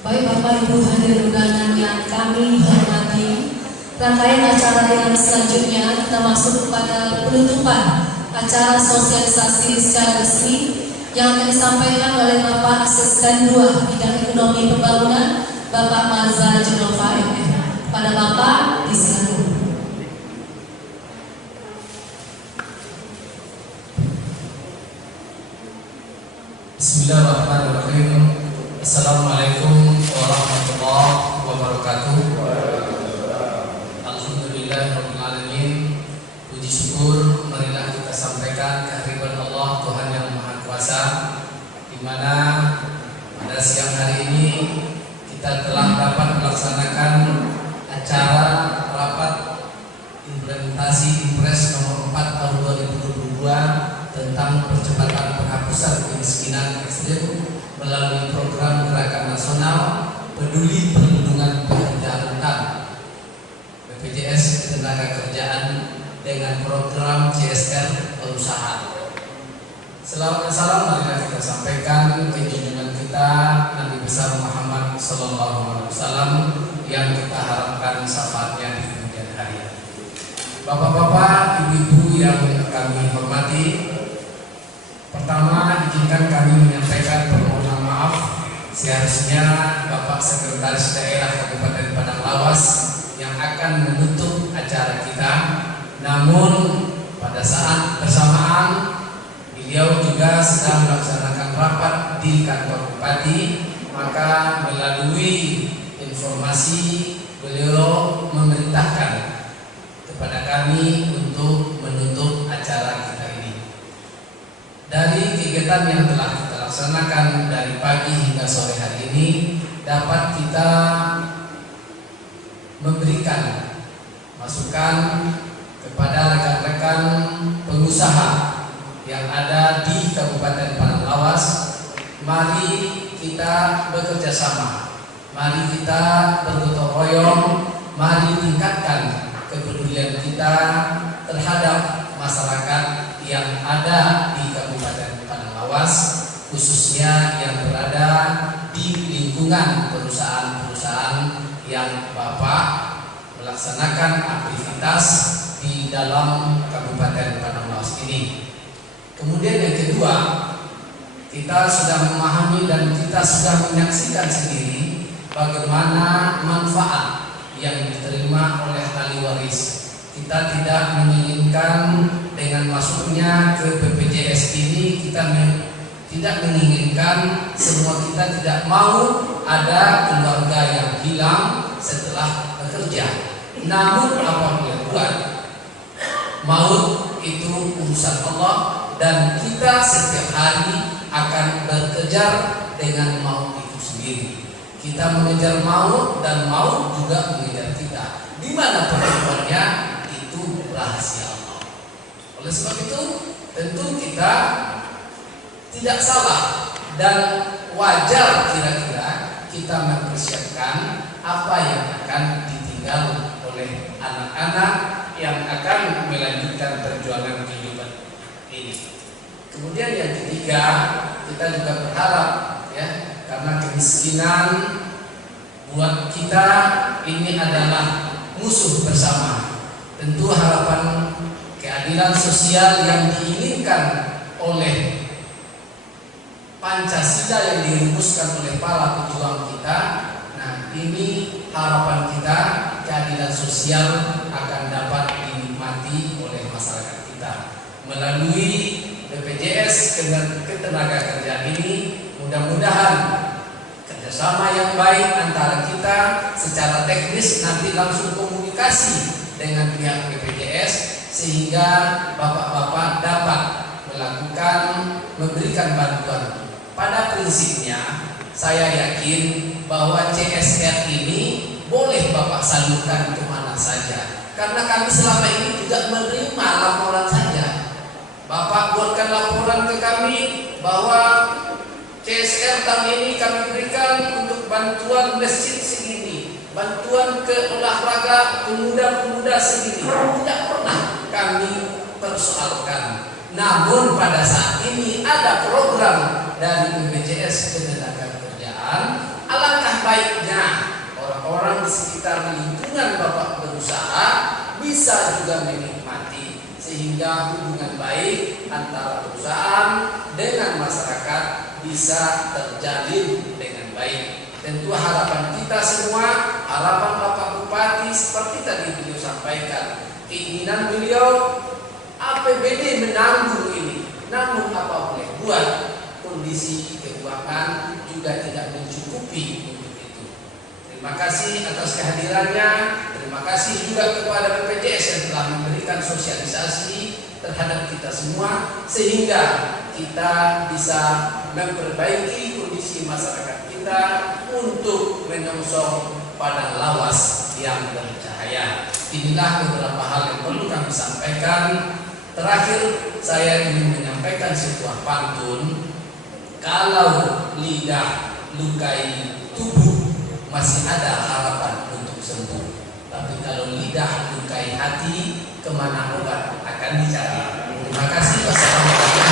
Baik Bapak Ibu hadirin undangan yang kami hormati, rangkaian acara yang selanjutnya kita masuk kepada penutupan acara sosialisasi secara resmi yang akan disampaikan oleh Bapak Asisten 2 Bidang Ekonomi Pembangunan Bapak Marza Jenova MM. Kepada Bapak disilakan. Bismillahirrahmanirrahim. Assalamualaikum warahmatullahi wabarakatuh. Alhamdulillahirrahmanirrahim. Puji syukur marilah kita sampaikan kehadiran Allah Tuhan yang Maha Kuasa, di mana pada siang hari ini kita telah dapat melaksanakan acara rapat implementasi Impres nomor 4 tahun 2022 tentang percepatan penghapusan kemiskinan ekstrim melalui program Gerakan Nasional Peduli Perlindungan Pekerja Rentan BPJS Ketenagakerjaan dengan program CSR Berusaha. Salam marilah kita sampaikan keinginan kita Nabi besar Muhammad SAW yang kita harapkan syafaatnya di kemudian hari. Bapak-bapak, ibu-ibu yang kami hormati, pertama izinkan kami menyampaikan permohonan maaf seharusnya Bapak Sekretaris Daerah Kabupaten Padang Lawas yang akan menutup acara kita, namun pada saat bersamaan beliau juga sedang melaksanakan rapat di kantor Bupati, maka melalui informasi beliau memerintahkan kepada kami untuk menutup acara kita ini. Dari kegiatan yang telah kita laksanakan dari pagi hingga sore hari ini, dapat kita memberikan masukan kepada rekan-rekan pengusaha yang ada di Kabupaten Padang Lawas. Mari kita bekerja sama, mari kita bergotong royong, mari tingkatkan kepedulian kita terhadap masyarakat yang ada di Kabupaten Padang Lawas, khususnya yang berada di lingkungan perusahaan-perusahaan yang Bapak melaksanakan aktivitas di dalam Kabupaten Padang Lawas ini. Kemudian yang kedua, kita sudah memahami dan kita sudah menyaksikan sendiri bagaimana manfaat yang diterima oleh ahli waris. Kita tidak menginginkan dengan masuknya ke BPJS ini, kita tidak menginginkan, semua kita tidak mau ada keluarga yang hilang setelah bekerja. Namun apabila buat, maut itu urusan Allah dan kita setiap hari akan berkejar dengan maut itu sendiri. Kita mengejar maut dan maut juga mengejar kita. Di mana pertemuannya itu rahasia Allah. Oleh sebab itu tentu kita tidak salah dan wajar kira-kira kita mempersiapkan apa yang akan ditinggal oleh anak-anak yang akan melanjutkan perjuangan kehidupan ini. Kemudian yang ketiga, kita juga berharap ya, karena kemiskinan buat kita ini adalah musuh bersama. Tentu harapan keadilan sosial yang diinginkan oleh Pancasila yang dirumuskan oleh para pejuang kita. Nah, ini harapan kita, keadilan sosial akan dapat dinikmati oleh masyarakat kita melalui BPJS Ketenagakerjaan ini. Mudah-mudahan kerjasama yang baik antara kita secara teknis nanti langsung komunikasi dengan pihak BPJS sehingga bapak-bapak dapat memberikan bantuan. Pada prinsipnya saya yakin bahwa CSR ini boleh Bapak salurkan kemana saja, karena kami selama ini juga menerima laporan saja. Bapak buatkan laporan ke kami bahwa CSR tahun ini kami berikan untuk bantuan masjid segini, bantuan ke olahraga pemuda-pemuda segini. Tidak pernah kami persoalkan. Namun pada saat ini ada program dari BPJS Ketenagakerjaan, alangkah baiknya orang-orang di sekitar lingkungan Bapak berusaha bisa juga menikmati, sehingga hubungan baik antara perusahaan dengan masyarakat bisa terjalin dengan baik. Tentu harapan kita semua, harapan Bapak Bupati Bupati seperti tadi beliau sampaikan, keinginan beliau APBD menanggung ini. Namun apa boleh buat, kondisi keuangan juga tidak mencukupi untuk itu. Terima kasih atas kehadirannya. Terima kasih juga kepada BPJS yang telah memberikan sosialisasi terhadap kita semua sehingga kita bisa memperbaiki kondisi masyarakat kita untuk menyongsong pada lawas yang bercahaya. Inilah beberapa hal yang perlu kami sampaikan. Terakhir, saya ingin menyampaikan sebuah pantun. Kalau lidah lukai tubuh, masih ada harapan untuk sembuh. Tapi kalau lidah lukai hati, kemana obat akan dicari. Terima kasih. Wassalamualaikum.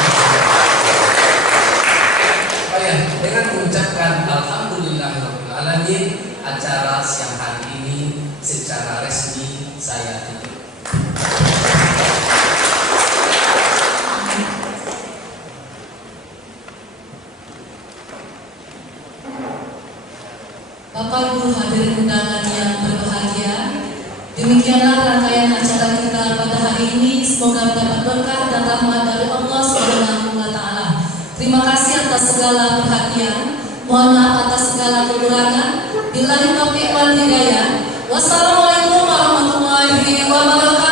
Baik, dengan mengucapkan alhamdulillahirabbil alamin, acara siang hari ini secara resmi saya tutup. Bapak Ibu hadirin undangan yang berbahagia, demikianlah rangkaian acara kita pada hari ini. Semoga mendapat berkah dan rahmat dari Allah Subhanahu wa Ta'ala. Terima kasih atas segala perhatian. Mohon maaf atas segala kekurangan. Billahi taufiq wal hidayah. Wassalamualaikum warahmatullahi wabarakatuh.